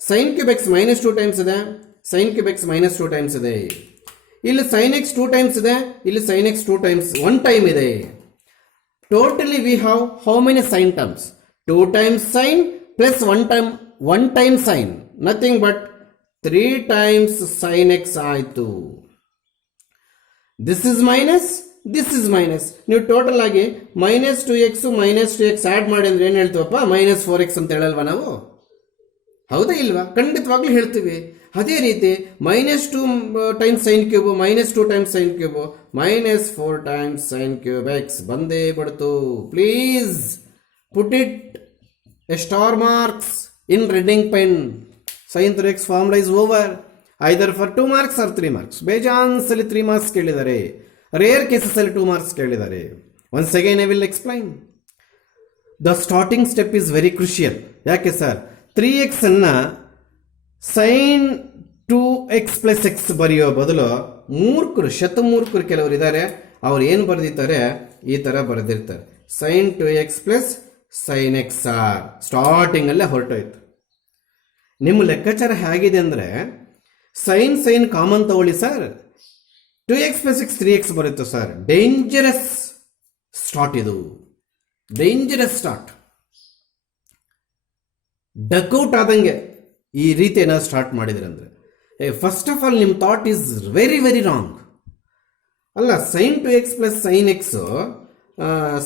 Sine cube x minus 2 times ಇದೆ, sine cube x minus 2 times ಇದೆ. ಇಲ್ಲಿ ಸೈನ್ ಎಕ್ಸ್ 2 ಟೈಮ್ಸ್ ಇದೆ, ಇಲ್ಲಿ ಸೈನ್ ಎಕ್ಸ್ 2 ಟೈಮ್ಸ್ 1 ಟೈಮ್ ಇದೆ. Totally we have how many sine terms? 2 times sine plus 1 time sine, nothing but 3 times sine x ಆಯಿತು. This is minus, this is minus. ನೀವು total ಆಗಿ minus 2x minus 2x add ಮಾಡಿ ಅಂದ್ರೆ ಏನು ಹೇಳ್ತೀವಪ್ಪ? Minus 4x ಅಂತ ಹೇಳಲ್ವಾ ನಾವು? ಹೌದಾ ಇಲ್ವಾ? ಖಂಡಿತವಾಗ್ಲೂ ಹೇಳ್ತೀವಿ. ಅದೇ ರೀತಿ minus 2 times sine cube minus 2 times sine cube minus 4 times sine cube x ಬಂದೇ ಬಿಡ್ತು. Please put it a star marks in red ink pen. Sine 3x formula is over either for 2 marks or 3 marks. ಬೇಜಾನ್ಸಲ್ಲಿ 3 marks ಕೇಳಿದ್ದಾರೆ, rare ಕೇಸಸಲ್ಲಿ 2 marks ಕೇಳಿದ್ದಾರೆ. Once again I will explain. The starting step is very crucial. ಯಾಕೆ sir? 3x ಅನ್ನು sign 2x plus X ಬರೆಯೋ ಬದಲು ಶತಮೂರ್ಖರು ಕೆಲವರು ಇದ್ದಾರೆ, ಅವ್ರು ಏನು ಬರೆದಿರ್ತಾರೆ? ಈ ಥರ ಬರೆದಿರ್ತಾರೆ, sine 2x plus sine x or. ಸ್ಟಾರ್ಟಿಂಗಲ್ಲೇ ಹೊರಟೋಯ್ತು. ನಿಮ್ಮ ಲೆಕ್ಕಾಚಾರ ಹೇಗಿದೆ ಅಂದರೆ, ಸೈನ್ ಕಾಮನ್ ತಗೊಳ್ಳಿ sir, 2x plus x 3x ಬರುತ್ತೆ ಸರ್. ಡೇಂಜರಸ್ ಸ್ಟಾರ್ಟ್ ಇದು, ಡೇಂಜರಸ್ ಸ್ಟಾರ್ಟ್. ಡಕ್ಔಟ್ ಆದಂಗೆ ಈ ರೀತಿ ಏನಾದ್ರು ಸ್ಟಾರ್ಟ್ ಮಾಡಿದ್ರೆ ಅಂದರೆ, ಫಸ್ಟ್ ಆಫ್ ಆಲ್ ನಿಮ್ಮ thought is very very wrong. ಅಲ್ಲ, sine 2x plus sine x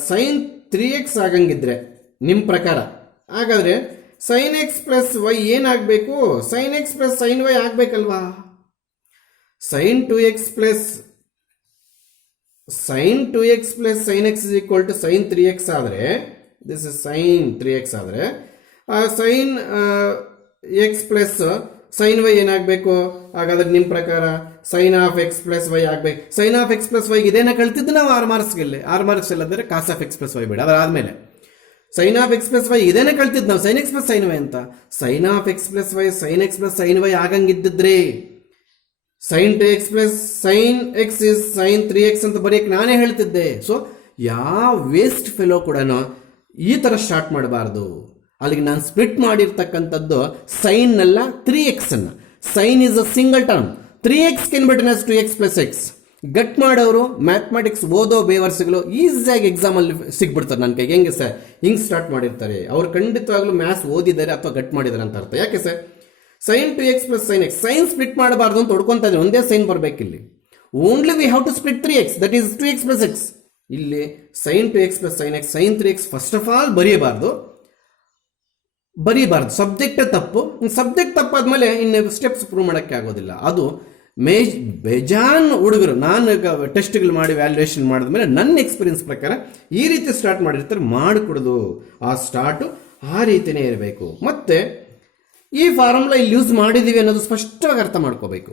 sine 3x ಆಗಂಗಿದ್ರೆ ನಿಮ್ಮ ಪ್ರಕಾರ, ಹಾಗಾದರೆ ಸೈನ್ ಎಕ್ಸ್ ಪ್ಲಸ್ ವೈ ಏನಾಗಬೇಕು? Sine x plus sine Y ಆಗಬೇಕಲ್ವಾ? Sine 2x plus sine x is equal to sine 3x ಆದರೆ, this is sine 3x ಆದರೆ, sine x plus sine y ಏನಾಗಬೇಕು? ಹಾಗಾದ್ರೆ ನಿಮ್ಮ ಪ್ರಕಾರ sine of x plus y ಆಗಬೇಕು. Sine of x plus y ಇದೇನ ಕಳ್ತಿದ್ದು ನಾವು 6 ಮಾರ್ಕ್ಸ್ ಇಲ್ಲಂದರೆ cos of x plus y ಬೇಡ. ಅದಾದಮೇಲೆ sine of x plus y ಇದೇನೆ ಕಳ್ತಿದ್ದು ನಾವು, sine x plus sine y ಅಂತ. Sine of x plus y sine x plus sine y ಆಗಂಗಿದ್ದಿದ್ರೆ sine 2x plus sine x is sine 3x ಅಂತ ಬರೆಯಕ್ಕೆ ನಾನೇ ಹೇಳ್ತಿದ್ದೆ. ಸೊ ಯಾವ ವೇಸ್ಟ್ ಫೆಲೋ ಕೂಡ ಈ ಥರ ಸ್ಟಾರ್ಟ್ ಮಾಡಬಾರ್ದು. ಅಲ್ಲಿಗೆ ನಾನು ಸ್ಪ್ಲಿಟ್ ಮಾಡಿರ್ತಕ್ಕಂಥದ್ದು ಸೈನ್ ಅಲ್ಲ 3x ಅನ್ನು. Sine is a single term, 3x can be written as 2x plus x. ಗಟ್ ಮಾಡೋರು ಮ್ಯಾಥಮೆಟಿಕ್ಸ್ ಓದೋ ಬೇವರ್ಸ್ಗಳು ಈಸಿಯಾಗಿ ಎಕ್ಸಾಮಲ್ಲಿ ಸಿಗ್ಬಿಡ್ತಾರೆ ನನ್ನ ಕೈಗೆ. ಹೆಂಗೆ ಸರ್? ಹಿಂಗೆ ಸ್ಟಾರ್ಟ್ ಮಾಡಿರ್ತಾರೆ ಅವ್ರು, ಖಂಡಿತವಾಗ್ಲೂ ಮ್ಯಾಥ್ಸ್ ಓದಿದ್ದಾರೆ ಅಥವಾ ಗಟ್ ಮಾಡಿದ್ದಾರೆ ಅಂತ ಅರ್ಥ. ಯಾಕೆ sir? Sine 2x plus sine x, sine split ಮಾಡಬಾರ್ದು ಅಂತ ಹೊಡ್ಕೊತಾ ಇದ್ದೀನಿ. ಒಂದೇ ಸೈನ್ ಬರಬೇಕಿಲ್ಲಿ. Only we have to split 3x, that is 2x plus x. ಇಲ್ಲಿ sine 2x plus sine x, sine 3x first of all ಬರೀಬಾರ್ದು. ಸಬ್ಜೆಕ್ಟ್ ತಪ್ಪು. Subject ತಪ್ಪಾದ್ಮೇಲೆ ಇನ್ನು ಸ್ಟೆಪ್ಸ್ ಪ್ರೂವ್ ಮಾಡೋಕ್ಕೆ ಆಗೋದಿಲ್ಲ. ಅದು ಬೇಜಾನ್ ಹುಡುಗರು, ನಾನು ಟೆಸ್ಟ್ಗಳು ಮಾಡಿ ವ್ಯಾಲ್ಯೂಯೇಷನ್ ಮಾಡಿದ್ಮೇಲೆ ನನ್ನ ಎಕ್ಸ್ಪೀರಿಯನ್ಸ್ ಪ್ರಕಾರ ಈ ರೀತಿ ಸ್ಟಾರ್ಟ್ ಮಾಡಿರ್ತಾರೆ. ಮಾಡಿಕೊಡೋದು ಆ ಸ್ಟಾರ್ಟು ಆ ರೀತಿಯೇ ಇರಬೇಕು. ಮತ್ತು ಈ ಫಾರ್ಮುಲಾ ಇಲ್ಲಿ ಯೂಸ್ ಮಾಡಿದ್ದೀವಿ ಅನ್ನೋದು ಸ್ಪಷ್ಟವಾಗಿ ಅರ್ಥ ಮಾಡ್ಕೋಬೇಕು.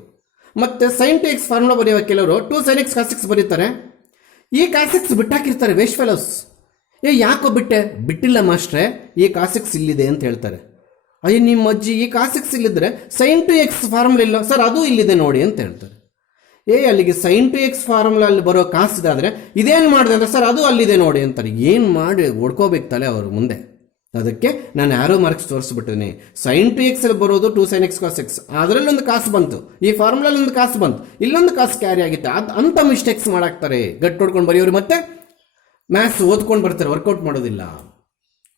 ಮತ್ತು ಸೈನ್ 2x ಫಾರ್ಮುಲಾ ಬರೆಯುವ ಕೆಲವರು 2 sin x cos x ಬರೀತಾರೆ. ಈ cos x ಬಿಟ್ಟಾಕಿರ್ತಾರೆ ವೇಸ್ಟ್ ಫೆಲೋಸ್. ಯಾಕೋ ಬಿಟ್ಟಿಲ್ಲ ಮಾಸ್ಟ್ರೆ, ಈ cos x ಇಲ್ಲಿದೆ ಅಂತ ಹೇಳ್ತಾರೆ. ಅಯ್ಯೋ ನಿಮ್ಮ ಅಜ್ಜಿ ಈ ಕಾಸ್ ಎಕ್ಸ್ ಇಲ್ಲಿದ್ರೆ ಸೈನ್ ಟು ಎಕ್ಸ್ ಫಾರ್ಮುಲಾ ಇಲ್ಲ ಸರ್, ಅದು ಇಲ್ಲಿದೆ ನೋಡಿ ಅಂತ ಹೇಳ್ತಾರೆ. ಅಲ್ಲಿಗೆ ಸೈನ್ ಟು ಎಕ್ಸ್ ಫಾರ್ಮುಲಾ ಅಲ್ಲಿ ಬರೋ ಕಾಸಿದಾದ್ರೆ ಇದೇನು ಮಾಡಿದೆ ಅಂದ್ರೆ ಸರ್ ಅದು ಅಲ್ಲಿದೆ ನೋಡಿ ಅಂತಾರೆ. ಏನು ಮಾಡಿ ಹೊಡ್ಕೋಬೇಕು ತಲೆ ಅವರು ಮುಂದೆ. ಅದಕ್ಕೆ ನಾನು ಆರೋ ಮಾರ್ಕ್ಸ್ ತೋರಿಸ್ಬಿಟ್ಟಿದ್ದೀನಿ. ಸೈನ್ ಟು ಎಕ್ಸ್ ಅಲ್ಲಿ ಬರೋದು 2 sin x cos x, ಅದರಲ್ಲೊಂದು ಕಾಸು ಬಂತು, ಈ ಫಾರ್ಮುಲಲ್ಲಿ ಒಂದು ಕಾಸು ಬಂತು, ಇಲ್ಲೊಂದು ಕಾಸು ಕ್ಯಾರಿ ಆಗಿತ್ತು. ಅಂಥ ಮಿಸ್ಟೇಕ್ಸ್ ಮಾಡಾಕ್ತಾರೆ. ಗಟ್ಟು ಹೊಡ್ಕೊಂಡು ಬರೆಯೋರು ಮತ್ತೆ ಮ್ಯಾಥ್ಸ್ ಓದ್ಕೊಂಡು ಬರ್ತಾರೆ, ವರ್ಕೌಟ್ ಮಾಡೋದಿಲ್ಲ.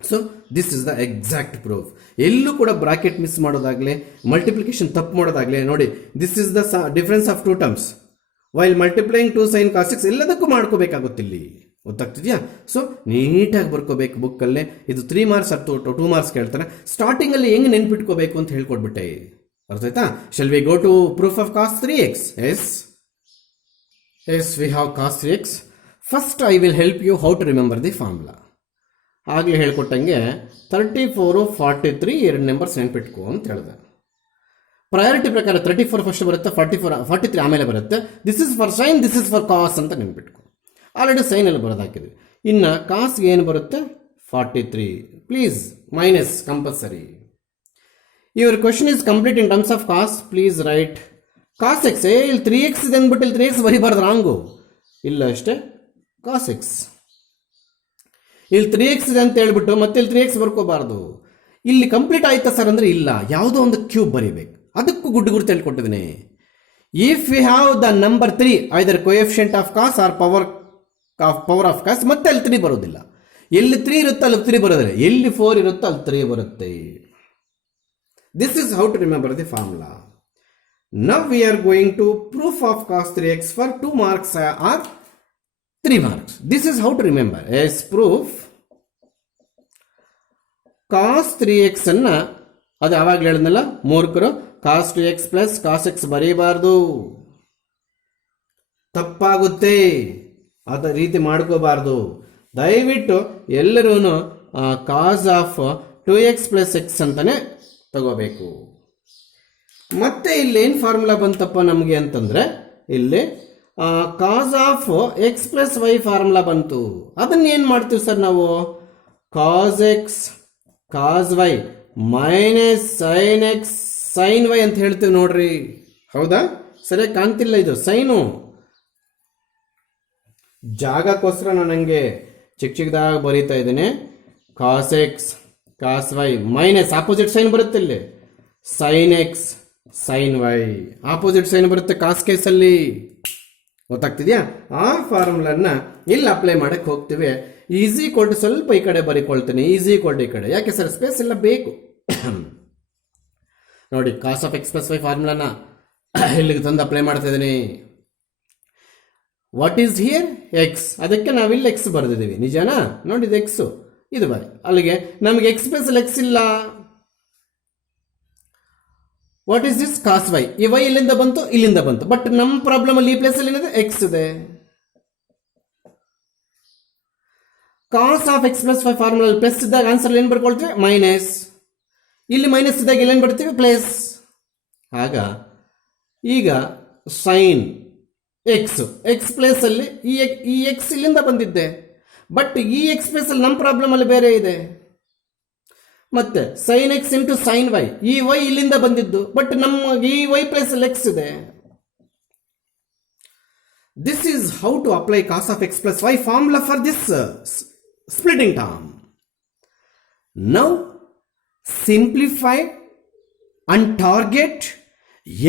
So this is the exact proof. ಎಲ್ಲೂ ಕೂಡ ಬ್ರಾಕೆಟ್ ಮಿಸ್ ಮಾಡೋದಾಗಲಿ, ಮಲ್ಟಿಪ್ಲಿಕೇಶನ್ ತಪ್ಪು ಮಾಡೋದಾಗಲಿ ನೋಡಿ. This is the difference of 2 terms while multiplying 2 sin cos x ಎಲ್ಲದಕ್ಕೂ ಮಾಡ್ಕೋಬೇಕಾಗುತ್ತಿಲ್ಲಿ. ಗೊತ್ತಾಗ್ತಿದ್ಯಾ? ಸೊ ನೀಟಾಗಿ ಬರ್ಕೋಬೇಕು ಬುಕ್ಕಲ್ಲೇ. ಇದು 3 marks ಅಥವಾ 2 marks ಕೇಳ್ತಾರೆ. ಸ್ಟಾರ್ಟಿಂಗಲ್ಲಿ ಹೆಂಗೆ ನೆನ್ಪಿಟ್ಕೋಬೇಕು ಅಂತ ಹೇಳ್ಕೊಡ್ಬಿಟ್ಟೆ. ಅರ್ಥ ಆಯ್ತಾ? Shall we go to proof of cos 3x? Yes we have cos 3x. First I will help you how to remember the formula. ಆಗಲೇ ಹೇಳ್ಕೊಟ್ಟಂಗೆ 34, 43 ಎರಡು ನಂಬರ್ಸ್ ನೆನ್ಪಿಟ್ಕೋ ಅಂತ ಹೇಳಿದೆ. ಪ್ರಯಾರಿಟಿ ಪ್ರಕಾರ 34 ಫಸ್ಟ್ ಬರುತ್ತೆ, 43 ಆಮೇಲೆ ಬರುತ್ತೆ. This is for sine, this is for cos ಅಂತ ನೆನ್ಪಿಟ್ಕೊ. ಆಲ್ರೆಡಿ ಸೈನಲ್ಲಿ ಬರೋದು ಹಾಕಿದ್ವಿ. ಇನ್ನು ಕಾಸ್ಗೆ ಏನು ಬರುತ್ತೆ? 43. Please minus compulsory. Your question is complete in terms of cos. Please write cos x. ಇಲ್ಲಿ 3x ಇದೆ ಅಂದ್ಬಿಟ್ಟು ಇಲ್ಲಿ 3x ಬರೀಬಾರ್ದು, ರಾಂಗು. ಇಲ್ಲ ಅಷ್ಟೇ ಕಾಸ್ ಎಕ್ಸ್. ಇಲ್ಲಿ 3x ಇದೆ ಅಂತ ಹೇಳ್ಬಿಟ್ಟು ಮತ್ತೆ ಇಲ್ಲಿ 3x ಬರ್ಕೋಬಾರ್ದು. ಇಲ್ಲಿ ಕಂಪ್ಲೀಟ್ ಆಯ್ತಾ ಸರ್ ಅಂದರೆ ಇಲ್ಲ, ಯಾವುದೋ ಒಂದು ಕ್ಯೂಬ್ ಬರೀಬೇಕು. ಅದಕ್ಕೂ ಗುಡ್ಡು ಗುರುತು ಹೇಳ್ಕೊಟ್ಟಿದ್ದೀನಿ. If you have the number 3 either coefficient of cos or power of cos, ಮತ್ತೆ ಅಲ್ಲಿ 3 ಬರೋದಿಲ್ಲ. ಎಲ್ಲಿ 3 ಇರುತ್ತೋ ಅಲ್ಲಿ 3 ಬರೋದಿಲ್ಲ, ಎಲ್ಲಿ 4 ಇರುತ್ತೋ ಅಲ್ಲಿ 3 ಬರುತ್ತೆ. This is how to remember the formula. Now we are going to proof of cos 3x for 2 marks or 3 marks. This is how to remember. As proof, cos 3x ಅನ್ನ ಅದು ಯಾವಾಗ ಹೇಳಿದ್ನಲ್ಲ ಮೂರ್ಖರು, cos 2x plus cos x ಬರೀಬಾರ್ದು, ತಪ್ಪಾಗುತ್ತೆ. ಅದ ರೀತಿ ಮಾಡ್ಕೋಬಾರ್ದು. ದಯವಿಟ್ಟು ಎಲ್ಲರೂ ಕಾಸ್ ಆಫ್ 2x ಪ್ಲಸ್ x ಅಂತಾನೆ ತಗೋಬೇಕು. ಮತ್ತೆ ಇಲ್ಲಿ ಏನು ಫಾರ್ಮುಲಾ ಬಂತಪ್ಪ ನಮಗೆ ಅಂತಂದ್ರೆ, ಇಲ್ಲಿ cos of x plus y formula ಬಂತು. ಅದನ್ನ ಏನು ಮಾಡ್ತೀವಿ ಸರ್ ನಾವು? Cos x cos y minus sine x sine y ಅಂತ ಹೇಳ್ತೀವಿ ನೋಡ್ರಿ. ಹೌದಾ? ಸರಿಯಾಗಿ ಕಾಣ್ತಿಲ್ಲ ಇದು ಸೈನು. ಜಾಗಕ್ಕೋಸ್ಕರ ನಾನು ಹಂಗೆ ಚಿಕ್ಕದಾಗಿ ಬರೀತಾ ಇದ್ದೇನೆ. Cos x cos y minus opposite sine ಬರುತ್ತೆ ಇಲ್ಲಿ, sine x sine y opposite sine ಬರುತ್ತೆ ಕಾಸ್ ಕೇಸಲ್ಲಿ. ಗೊತ್ತಾಗ್ತಿದ್ಯಾ? ಆ ಫಾರ್ಮುಲನ್ನ ಇಲ್ಲಿ ಅಪ್ಲೈ ಮಾಡಕ್ಕೆ ಹೋಗ್ತೀವಿ. ಈಸಿ ಕೊಟ್ಟು ಸ್ವಲ್ಪ ಈ ಕಡೆ ಬರೀಕೊಳ್ತೀನಿ, ಈಸಿ ಕೊಟ್ಟು ಈ ಕಡೆ. ಯಾಕೆ ಸರ್? ಸ್ಪೇಸ್ ಎಲ್ಲ ಬೇಕು. ನೋಡಿ, ಕಾಸ್ ಆಫ್ ಎಕ್ಸ್ ಪ್ಲಸ್ ವೈ ಫಾರ್ಮುಲಾನ ಇಲ್ಲಿಗೆ ತಂದು ಅಪ್ಲೈ ಮಾಡ್ತಾ ಇದ್ದೀನಿ. What is here? ಎಕ್ಸ್. ಅದಕ್ಕೆ ನಾವಿಲ್ಲಿ ಎಕ್ಸ್ ಬರೆದಿದ್ದೀವಿ, ನಿಜನಾ? ನೋಡಿ, ಇದು ಎಕ್ಸು, ಇದು ವೈ. ಅಲ್ಲಿಗೆ ನಮಗೆ ಎಕ್ಸ್ ಪ್ಲಸ್ ಎಕ್ಸ್ ಇಲ್ಲ. What is this? Cos y. ಈ ವೈ ಇಲ್ಲಿಂದ ಬಂತು, ಇಲ್ಲಿಂದ ಬಂತು. ಬಟ್ ನಮ್ಮ ಪ್ರಾಬ್ಲಮ್ ಅಲ್ಲಿ ಈ ಪ್ಲೇಸ್ ಅಲ್ಲಿ ಏನಿದೆ? ಎಕ್ಸ್ ಇದೆ. Cos of x plus y formula plus ಇದ್ದಾಗ ಆನ್ಸರ್ ಏನು ಬರ್ಕೊಳ್ತೀವಿ? ಮೈನಸ್. ಇಲ್ಲಿ ಮೈನಸ್ ಇದ್ದಾಗ ಇಲ್ಲೇನು ಬರ್ತೀವಿ? ಪ್ಲಸ್. ಆಗ ಈಗ ಸೈನ್ ಎಕ್ಸ್, ಎಕ್ಸ್ ಪ್ಲೇಸ್ ಅಲ್ಲಿ ಈ ಎಕ್ಸ್ ಇಲ್ಲಿಂದ ಬಂದಿದ್ದೆ, ಬಟ್ ಈ ಎಕ್ಸ್ ಪ್ಲೇಸ್ ಅಲ್ಲಿ ನಮ್ಮ ಪ್ರಾಬ್ಲಮ್ ಅಲ್ಲಿ ಬೇರೆ ಇದೆ. ಮತ್ತೆ sine x into sine y, ಈ ವೈ ಇಲ್ಲಿಂದ ಬಂದಿದ್ದು, ಬಟ್ ನಮ್ಮ ಈ ವೈ ಪ್ಲೇಸ್ ಅಲ್ಲಿ ಎಕ್ಸ್ ಇದೆ. This is how to apply cos of x plus y formula for this splitting term. Now simplify and target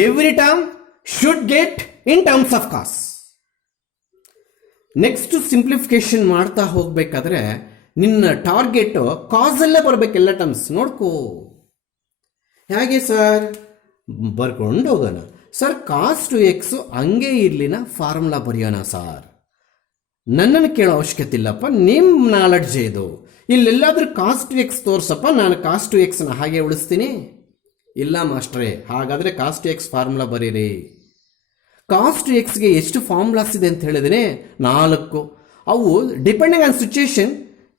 every term should get in terms of cos. Next simplification ಮಾಡ್ತಾ ಹೋಗ್ಬೇಕಾದ್ರೆ ನಿನ್ನ target ಕಾಸಲ್ಲೇ ಬರಬೇಕು, ಎಲ್ಲ terms ನೋಡ್ಕೋ. ಹೇಗೆ sir? ಬರ್ಕೊಂಡು ಹೋಗೋಣ sir. Cos two X ಹಂಗೆ ಇರ್ಲಿನ ಫಾರ್ಮುಲಾ ಬರೆಯೋಣ ಸರ್. ನನ್ನನ್ನು ಕೇಳೋ ಅವಶ್ಯಕತೆ ಇಲ್ಲಪ್ಪ, ನಿಮ್ಮ ನಾಲೆಡ್ಜ್ ಇದು. ಇಲ್ಲೆಲ್ಲಾದ್ರೂ ಕಾಸ್ ಟು ಎಕ್ಸ್ ತೋರ್ಸಪ್ಪ, ನಾನು ಕಾಸ್ ಟು ಎಕ್ಸ್ನ ಹಾಗೆ ಉಳಿಸ್ತೀನಿ. ಇಲ್ಲ ಮಾಸ್ಟ್ರೇ, ಹಾಗಾದರೆ ಕಾಸ್ ಟು ಎಕ್ಸ್ ಫಾರ್ಮುಲಾ ಬರೀರಿ. ಕಾಸ್ ಟು ಎಕ್ಸ್ಗೆ ಎಷ್ಟು ಫಾರ್ಮುಲಾಸ್ ಇದೆ ಅಂತ ಹೇಳಿದ್ರೆ 4. ಅವು ಡಿಪೆಂಡಿಂಗ್ ಆನ್ ಸಿಚುಯೇಷನ್.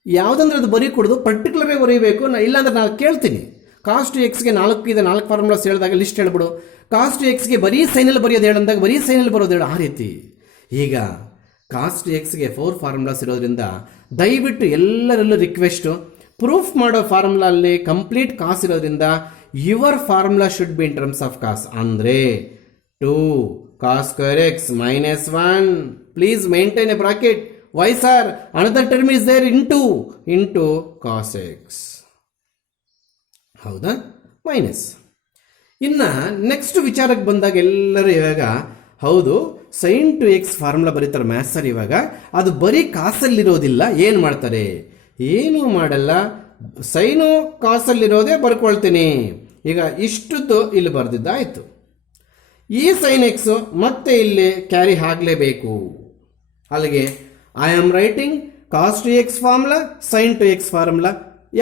ಯಾವುದಂದ್ರೆ ಅದು ಬರೀ ಕೊಡೋದು ಪರ್ಟಿಕ್ಯುಲರ್ ಆಗಿ ಬರೀಬೇಕು. ಇಲ್ಲಾಂದ್ರೆ ನಾನು ಕೇಳ್ತೀನಿ, ಕಾಸ್ ಟು ಎಕ್ಸ್ಗೆ 4 ಇದೆ, 4 ಫಾರ್ಮುಲಾಸ್ ಹೇಳಿದಾಗ ಲಿಸ್ಟ್ ಹೇಳ್ಬಿಡು. ಕಾಸ್ ಟು ಎಕ್ಸ್ಗೆ ಬರೀ ಸೈನಲ್ಲಿ ಬರೆಯೋದು ಹೇಳಂದಾಗ ಬರೀ ಸೈನಲ್ಲಿ ಬರೋದು ಹೇಳು, ಆ ರೀತಿ. ಈಗ ಕಾಸ್ ಟು ಎಕ್ಸ್ಗೆ 4 ಫಾರ್ಮುಲಾಸ್ ಇರೋದ್ರಿಂದ ದಯವಿಟ್ಟು ಎಲ್ಲರಲ್ಲೂ ರಿಕ್ವೆಸ್ಟು, ಪ್ರೂಫ್ ಮಾಡೋ ಫಾರ್ಮುಲಾ ಅಲ್ಲಿ ಕಂಪ್ಲೀಟ್ ಕಾಸ್ ಇರೋದ್ರಿಂದ your formula should be in terms of cos. ಅಂದರೆ 2 cos square x minus 1. Please maintain a bracket. Why sir? Another term is there into cos x. ಹೌದಾ? Minus. ಇನ್ನು next ವಿಚಾರಕ್ಕೆ ಬಂದಾಗ ಎಲ್ಲರೂ ಇವಾಗ ಹೌದು ಸೈನ್ ಟು ಎಕ್ಸ್ ಫಾರ್ಮುಲಾ ಬರೀತಾರೆ maths sir. ಇವಾಗ ಅದು ಬರೀ ಕಾಸಲ್ಲಿರೋದಿಲ್ಲ, ಏನು ಮಾಡ್ತಾರೆ? ಏನೂ ಮಾಡಲ್ಲ, ಸೈನು ಕಾಸಲ್ಲಿರೋದೇ ಬರ್ಕೊಳ್ತೀನಿ. ಈಗ ಇಷ್ಟದ್ದು ಇಲ್ಲಿ ಬರೆದಿದ್ದಾಯಿತು. ಈ ಸೈನ್ ಎಕ್ಸು ಮತ್ತೆ ಇಲ್ಲಿ ಕ್ಯಾರಿ ಆಗಲೇಬೇಕು. ಅಲ್ಲಿಗೆ I am writing cos two x formula, sine two x formula.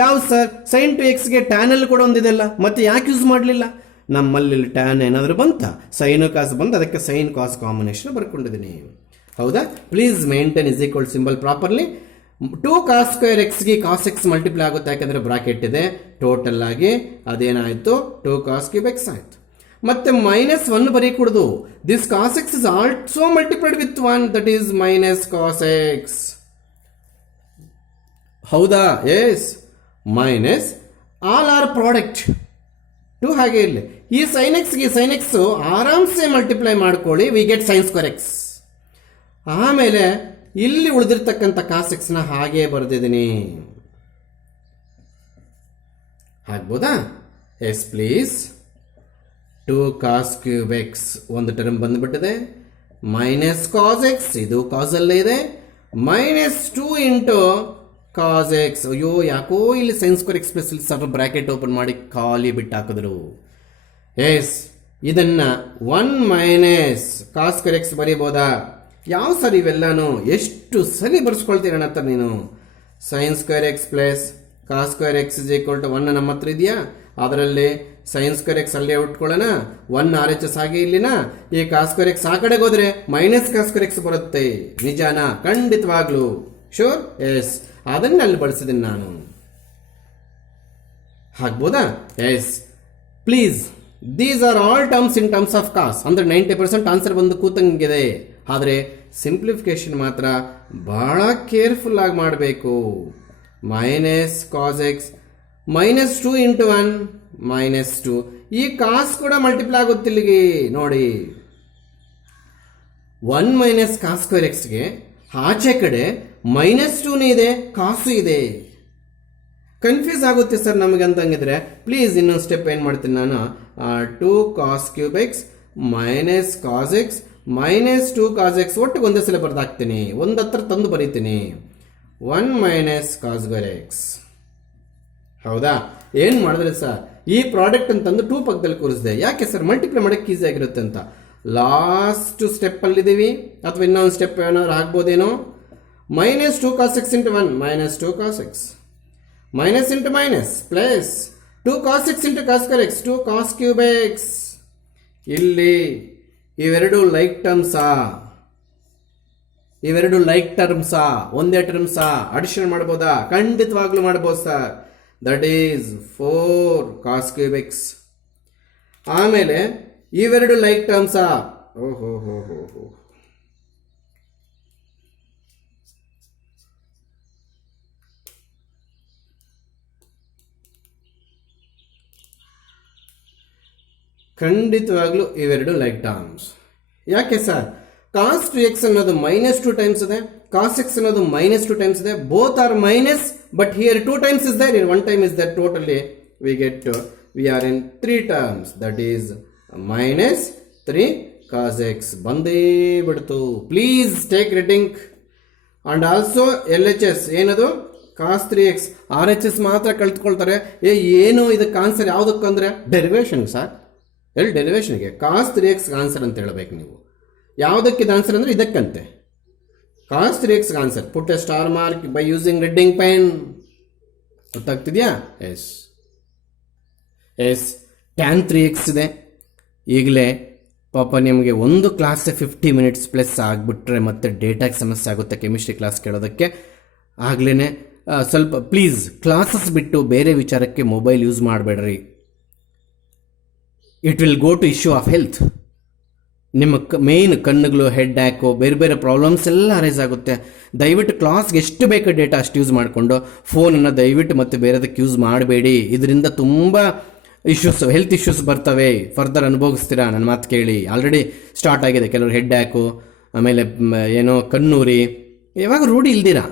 ಯಾವ ಸರ್? ಸೈನ್ ಟು ಎಕ್ಸ್ಗೆ ಟ್ಯಾನಲ್ಲಿ ಕೂಡ ಒಂದಿದೆಲ್ಲ, ಮತ್ತೆ ಯಾಕೆ ಯೂಸ್ ಮಾಡಲಿಲ್ಲ? ನಮ್ಮಲ್ಲಿ ಟ್ಯಾನ್ ಏನಾದರೂ ಬಂತ, ಸೈನು ಕಾಸ್ ಬಂತು, ಅದಕ್ಕೆ ಸೈನ್ ಕಾಸ್ ಕಾಂಬಿನೇಷನ್ ಬರ್ಕೊಂಡಿದ್ದೀನಿ. ಹೌದಾ? Please maintain is equal symbol properly. 2 cos square xಗೆ ಕಾಸ್ ಎಕ್ಸ್ ಮಲ್ಟಿಪ್ಲೈ ಆಗುತ್ತೆ, ಯಾಕಂದರೆ ಬ್ರಾಕೆಟ್ ಇದೆ. ಟೋಟಲ್ ಆಗಿ ಅದೇನಾಯಿತು? 2 cos cube x ಆಯಿತು. ಮತ್ತೆ -1 ಬರೀಕೂಡದು. This cos x is also multiplied with 1, that is minus cos x. ಹೌದಾ? Yes. Minus all are product 2 ಹಾಗೆ ಇರಲಿ. ಈ ಸೈನ್ ಎಕ್ಸ್ಗೆ ಸೈನ್ ಎಕ್ಸ್ ಆರಾಮ್ಸೆ ಮಲ್ಟಿಪ್ಲೈ ಮಾಡ್ಕೊಳ್ಳಿ, we get sine square x. ಆಮೇಲೆ ಇಲ್ಲಿ ಉಳಿದಿರ್ತಕ್ಕಂಥ ಕಾಸ್ ಎಕ್ಸ್ನ ಹಾಗೆ ಬರೆದಿದ್ದೀನಿ. ಆಗ್ಬೋದಾ? Yes please. 2 cos cube x ಒಂದು ಟರ್ಮ್ ಬಂದ್ಬಿಟ್ಟಿದೆ. ಮೈನಸ್ ಕಾಸ್ ಎಕ್ಸ್, ಇದು ಕಾಸಲ್ಲೇ ಇದೆ. -2 ಇಂಟು ಕಾಸ್ ಎಕ್ಸ್. ಅಯ್ಯೋ ಯಾಕೋ ಇಲ್ಲಿ ಸೈನ್ ಸ್ಕ್ವೇರ್ ಎಕ್ಸ್ ಪ್ಲಸ್ ಇಲ್ಲಿ ಸ್ವಲ್ಪ ಬ್ರಾಕೆಟ್ ಓಪನ್ ಮಾಡಿ ಖಾಲಿ ಬಿಟ್ಟು ಹಾಕಿದ್ರು. ಎಸ್, ಇದನ್ನ 1 ಮೈನಸ್ ಕಾಸ್ ಸ್ಕ್ವೇರ್ ಎಕ್ಸ್ ಬರೀಬೋದಾ? ಯಾವ ಸರಿ ಇವೆಲ್ಲಾನು ಎಷ್ಟು ಸರಿ ಬರ್ಸ್ಕೊಳ್ತೀರ ನನ್ನ ಹತ್ರ ನೀನು? Sine square x plus cos square x is equal to 1 ನಮ್ಮ ಹತ್ರ ಇದೆಯಾ? ಅದರಲ್ಲಿ ಸೈನ್ ಸ್ಕ್ವೇರ್ ಎಕ್ಸ್ ಅಲ್ಲೇ ಉಟ್ಕೊಳ್ಳೋಣ. 1 RHS ಆಗಿ ಇಲ್ಲಿನ. ಈ ಕಾಸ್ ಸ್ಕ್ವೇರ್ ಎಕ್ಸ್ ಆ ಕಡೆಗೆ ಹೋದ್ರೆ ಮೈನಸ್ ಕಾಸ್ ಸ್ಕ್ವೇರ್ ಎಕ್ಸ್ ಬರುತ್ತೆ. ನಿಜಾನಾ? ಖಂಡಿತವಾಗ್ಲು. ಶೋರ್? ಎಸ್, ಅದನ್ನ ಅಲ್ಲಿ ಬಳಸಿದ್ದೀನಿ ನಾನು. ಆಗ್ಬೋದಾ? Yes please. These are all terms in terms of cos. ಅಂದ್ರೆ 90% ಆನ್ಸರ್ ಬಂದು ಕೂತಂಗಿದೆ. ಆದರೆ ಸಿಂಪ್ಲಿಫಿಕೇಶನ್ ಮಾತ್ರ ಬಹಳ ಕೇರ್ಫುಲ್ ಆಗಿ ಮಾಡಬೇಕು. Minus cos x -2 into 1 -2. ಈ ಕಾಸ್ ಕೂಡ ಮಲ್ಟಿಪ್ಲೈ ಆಗುತ್ತೆ ಇಲ್ಲಿಗೆ ನೋಡಿ. 1 ಮೈನಸ್ ಕಾಸ್ ಸ್ಕ್ವೇರ್ ಎಕ್ಸ್ಗೆ ಆಚೆ ಕಡೆ -2 ಇದೆ, ಕಾಸು ಇದೆ. ಕನ್ಫ್ಯೂಸ್ ಆಗುತ್ತೆ ಸರ್ ನಮಗೆ ಅಂತಂಗಿದ್ರೆ ಪ್ಲೀಸ್ ಇನ್ನೊಂದು ಸ್ಟೆಪ್ ಏನು ಮಾಡ್ತೀನಿ ನಾನು. 2 cos cube x minus cos x -2 cos x ಒಟ್ಟಿಗೆ ಒಂದೇ ಸಲ ಬರ್ದಾಕ್ತೀನಿ. ಒಂದು ಹತ್ರ ತಂದು ಬರೀತೀನಿ. 1 ಮೈನಸ್ ಕಾಸ್ ಸ್ಕ್ವೇರ್ ಎಕ್ಸ್. ಹೌದಾ? ಏನು ಮಾಡಿದ್ರೆ ಸರ್ ಈ ಪ್ರಾಡಕ್ಟ್ ಅಂತಂದು 2 ಪಕ್ಕದಲ್ಲಿ ಕೂರಿಸಿದೆ. ಯಾಕೆ ಸರ್? ಮಲ್ಟಿಪ್ಲೈ ಮಾಡೋಕ್ಕೆ ಈಸಿ ಆಗಿರುತ್ತೆ ಅಂತ. ಲಾಸ್ಟ್ ಸ್ಟೆಪ್ಪಲ್ಲಿದ್ದೀವಿ, ಅಥವಾ ಇನ್ನೊಂದು ಸ್ಟೆಪ್ ಏನಾದ್ರು ಆಗ್ಬೋದೇನೋ. -2 cos x ಇಂಟು 1 -2 cos x minus into minus plus 2 cos x into cos square x 2 cos cube x. ಇಲ್ಲಿ ಇವೆರಡು ಲೈಕ್ ಟರ್ಮ್ಸಾ? ಇವೆರಡು ಲೈಕ್ ಟರ್ಮ್ಸಾ? ಒಂದೇ ಟರ್ಮ್ಸಾ? ಅಡಿಷನ್ ಮಾಡ್ಬೋದಾ? ಖಂಡಿತವಾಗ್ಲೂ ಮಾಡ್ಬೋದು sir. That is 4 cos cube X. ಆಮೇಲೆ ಇವೆರಡು ಲೈಕ್ ಟರ್ಮ್ಸಾ? ಓಹೋ ಹೋ ಹೋ ಹೋ. ಖಂಡಿತವಾಗ್ಲೂ ಇವೆರಡು ಲೈಕ್ ಟರ್ಮ್ಸ್. ಯಾಕೆ ಸರ್? ಕಾಸ್ ಟು ಎಕ್ಸ್ ಅನ್ನೋದು -2 ಟೈಮ್ಸ್ ಇದೆ, ಕಾಸ್ ಎಕ್ಸ್ ಅನ್ನೋದು -2 ಟೈಮ್ಸ್ ಇದೆ. Both are minus, but here 2 times is there, 1 time is there. Totally we are in 3 terms. That is -3 cos x. ಬಂದೇ ಬಿಡ್ತು. Please take rating. And also LHS ಏನದು? ಕಾಸ್ 3x. RHS ಮಾತ್ರ ಕಳ್ತ್ಕೊಳ್ತಾರೆ. ಏನು ಇದಕ್ಕೆ answer ಯಾವುದಕ್ಕಂದ್ರೆ derivation sir. ಎಲ್ಲಿ ಡೆರಿವೇಶನ್ಗೆ ಕಾಸ್ 3x answer ಅಂತ ಹೇಳಬೇಕು ನೀವು. ಯಾವುದಕ್ಕಿದ ಆನ್ಸರ್ ಅಂದರೆ ಇದಕ್ಕಂತೆ. Cos 3x answer. Put a star mark by using red ink pen. ಗೊತ್ತಾಗ್ತಿದ್ಯಾ? Yes yes. ಟ್ಯಾನ್ 3x ಇದೆ. ಈಗಲೇ ಪಾಪ ನಿಮಗೆ ಒಂದು ಕ್ಲಾಸ್ 50 ಮಿನಿಟ್ಸ್ ಪ್ಲಸ್ ಆಗಿಬಿಟ್ರೆ ಮತ್ತೆ ಡೇಟಾಗೆ ಸಮಸ್ಯೆ ಆಗುತ್ತೆ ಕೆಮಿಸ್ಟ್ರಿ ಕ್ಲಾಸ್ ಕೇಳೋದಕ್ಕೆ. ಆಗ್ಲೇ ಸ್ವಲ್ಪ ಪ್ಲೀಸ್ ಕ್ಲಾಸಸ್ ಬಿಟ್ಟು ಬೇರೆ ವಿಚಾರಕ್ಕೆ ಮೊಬೈಲ್ ಯೂಸ್ ಮಾಡಬೇಡ್ರಿ. It will go to issue of health. ನಿಮ್ಮ ಮೇಯ್ನ್ ಕಣ್ಣುಗಳು, ಹೆಡ್ ಹ್ಯಾಕು, ಬೇರೆ ಬೇರೆ ಪ್ರಾಬ್ಲಮ್ಸ್ ಎಲ್ಲ ಅರೈಸ್ ಆಗುತ್ತೆ. ದಯವಿಟ್ಟು ಕ್ಲಾಸ್ಗೆ ಎಷ್ಟು ಬೇಕು ಡೇಟಾ ಅಷ್ಟು ಯೂಸ್ ಮಾಡಿಕೊಂಡು ಫೋನನ್ನು ದಯವಿಟ್ಟು ಮತ್ತೆ ಬೇರೆದಕ್ಕೆ ಯೂಸ್ ಮಾಡಬೇಡಿ. ಇದರಿಂದ ತುಂಬ ಹೆಲ್ತ್ ಇಶ್ಯೂಸ್ ಬರ್ತವೆ, ಫರ್ದರ್ ಅನುಭವಿಸ್ತೀರಾ. ನನ್ನ ಮಾತು ಕೇಳಿ, ಆಲ್ರೆಡಿ ಸ್ಟಾರ್ಟ್ ಆಗಿದೆ. ಕೆಲವರು ಹೆಡ್ ಹ್ಯಾಕು, ಆಮೇಲೆ ಏನೋ ಕಣ್ಣೂರಿ, ಯಾವಾಗ ರೂಢಿ ಇಲ್ದಿರಾ.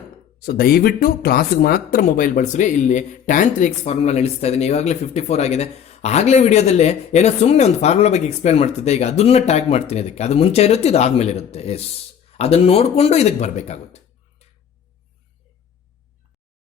ಸೊ ದಯವಿಟ್ಟು ಕ್ಲಾಸ್ಗೆ ಮಾತ್ರ ಮೊಬೈಲ್ ಬಳಸ್ರಿ. ಇಲ್ಲಿ tan 3x ಫಾರ್ಮುಲಾ ನಡೆಸ್ತಾ ಇದ್ದೀನಿ, ಇವಾಗಲೇ 54 ಆಗಿದೆ. ಆಗಲೇ ವಿಡಿಯೋದಲ್ಲಿ ಏನೋ ಸುಮ್ಮನೆ ಒಂದು ಫಾರ್ಮುಲಾ ಬಗ್ಗೆ ಎಕ್ಸ್ಪ್ಲೇನ್ ಮಾಡ್ತಿದ್ದೆ, ಈಗ ಅದನ್ನು ಟ್ಯಾಗ್ ಮಾಡ್ತೀನಿ. ಅದಕ್ಕೆ ಅದು ಮುಂಚೆ ಇರುತ್ತೆ, ಇದು ಆದಮೇಲೆ ಇರುತ್ತೆ. ಎಸ್, ಅದನ್ನು ನೋಡಿಕೊಂಡು ಇದಕ್ಕೆ ಬರಬೇಕಾಗುತ್ತೆ.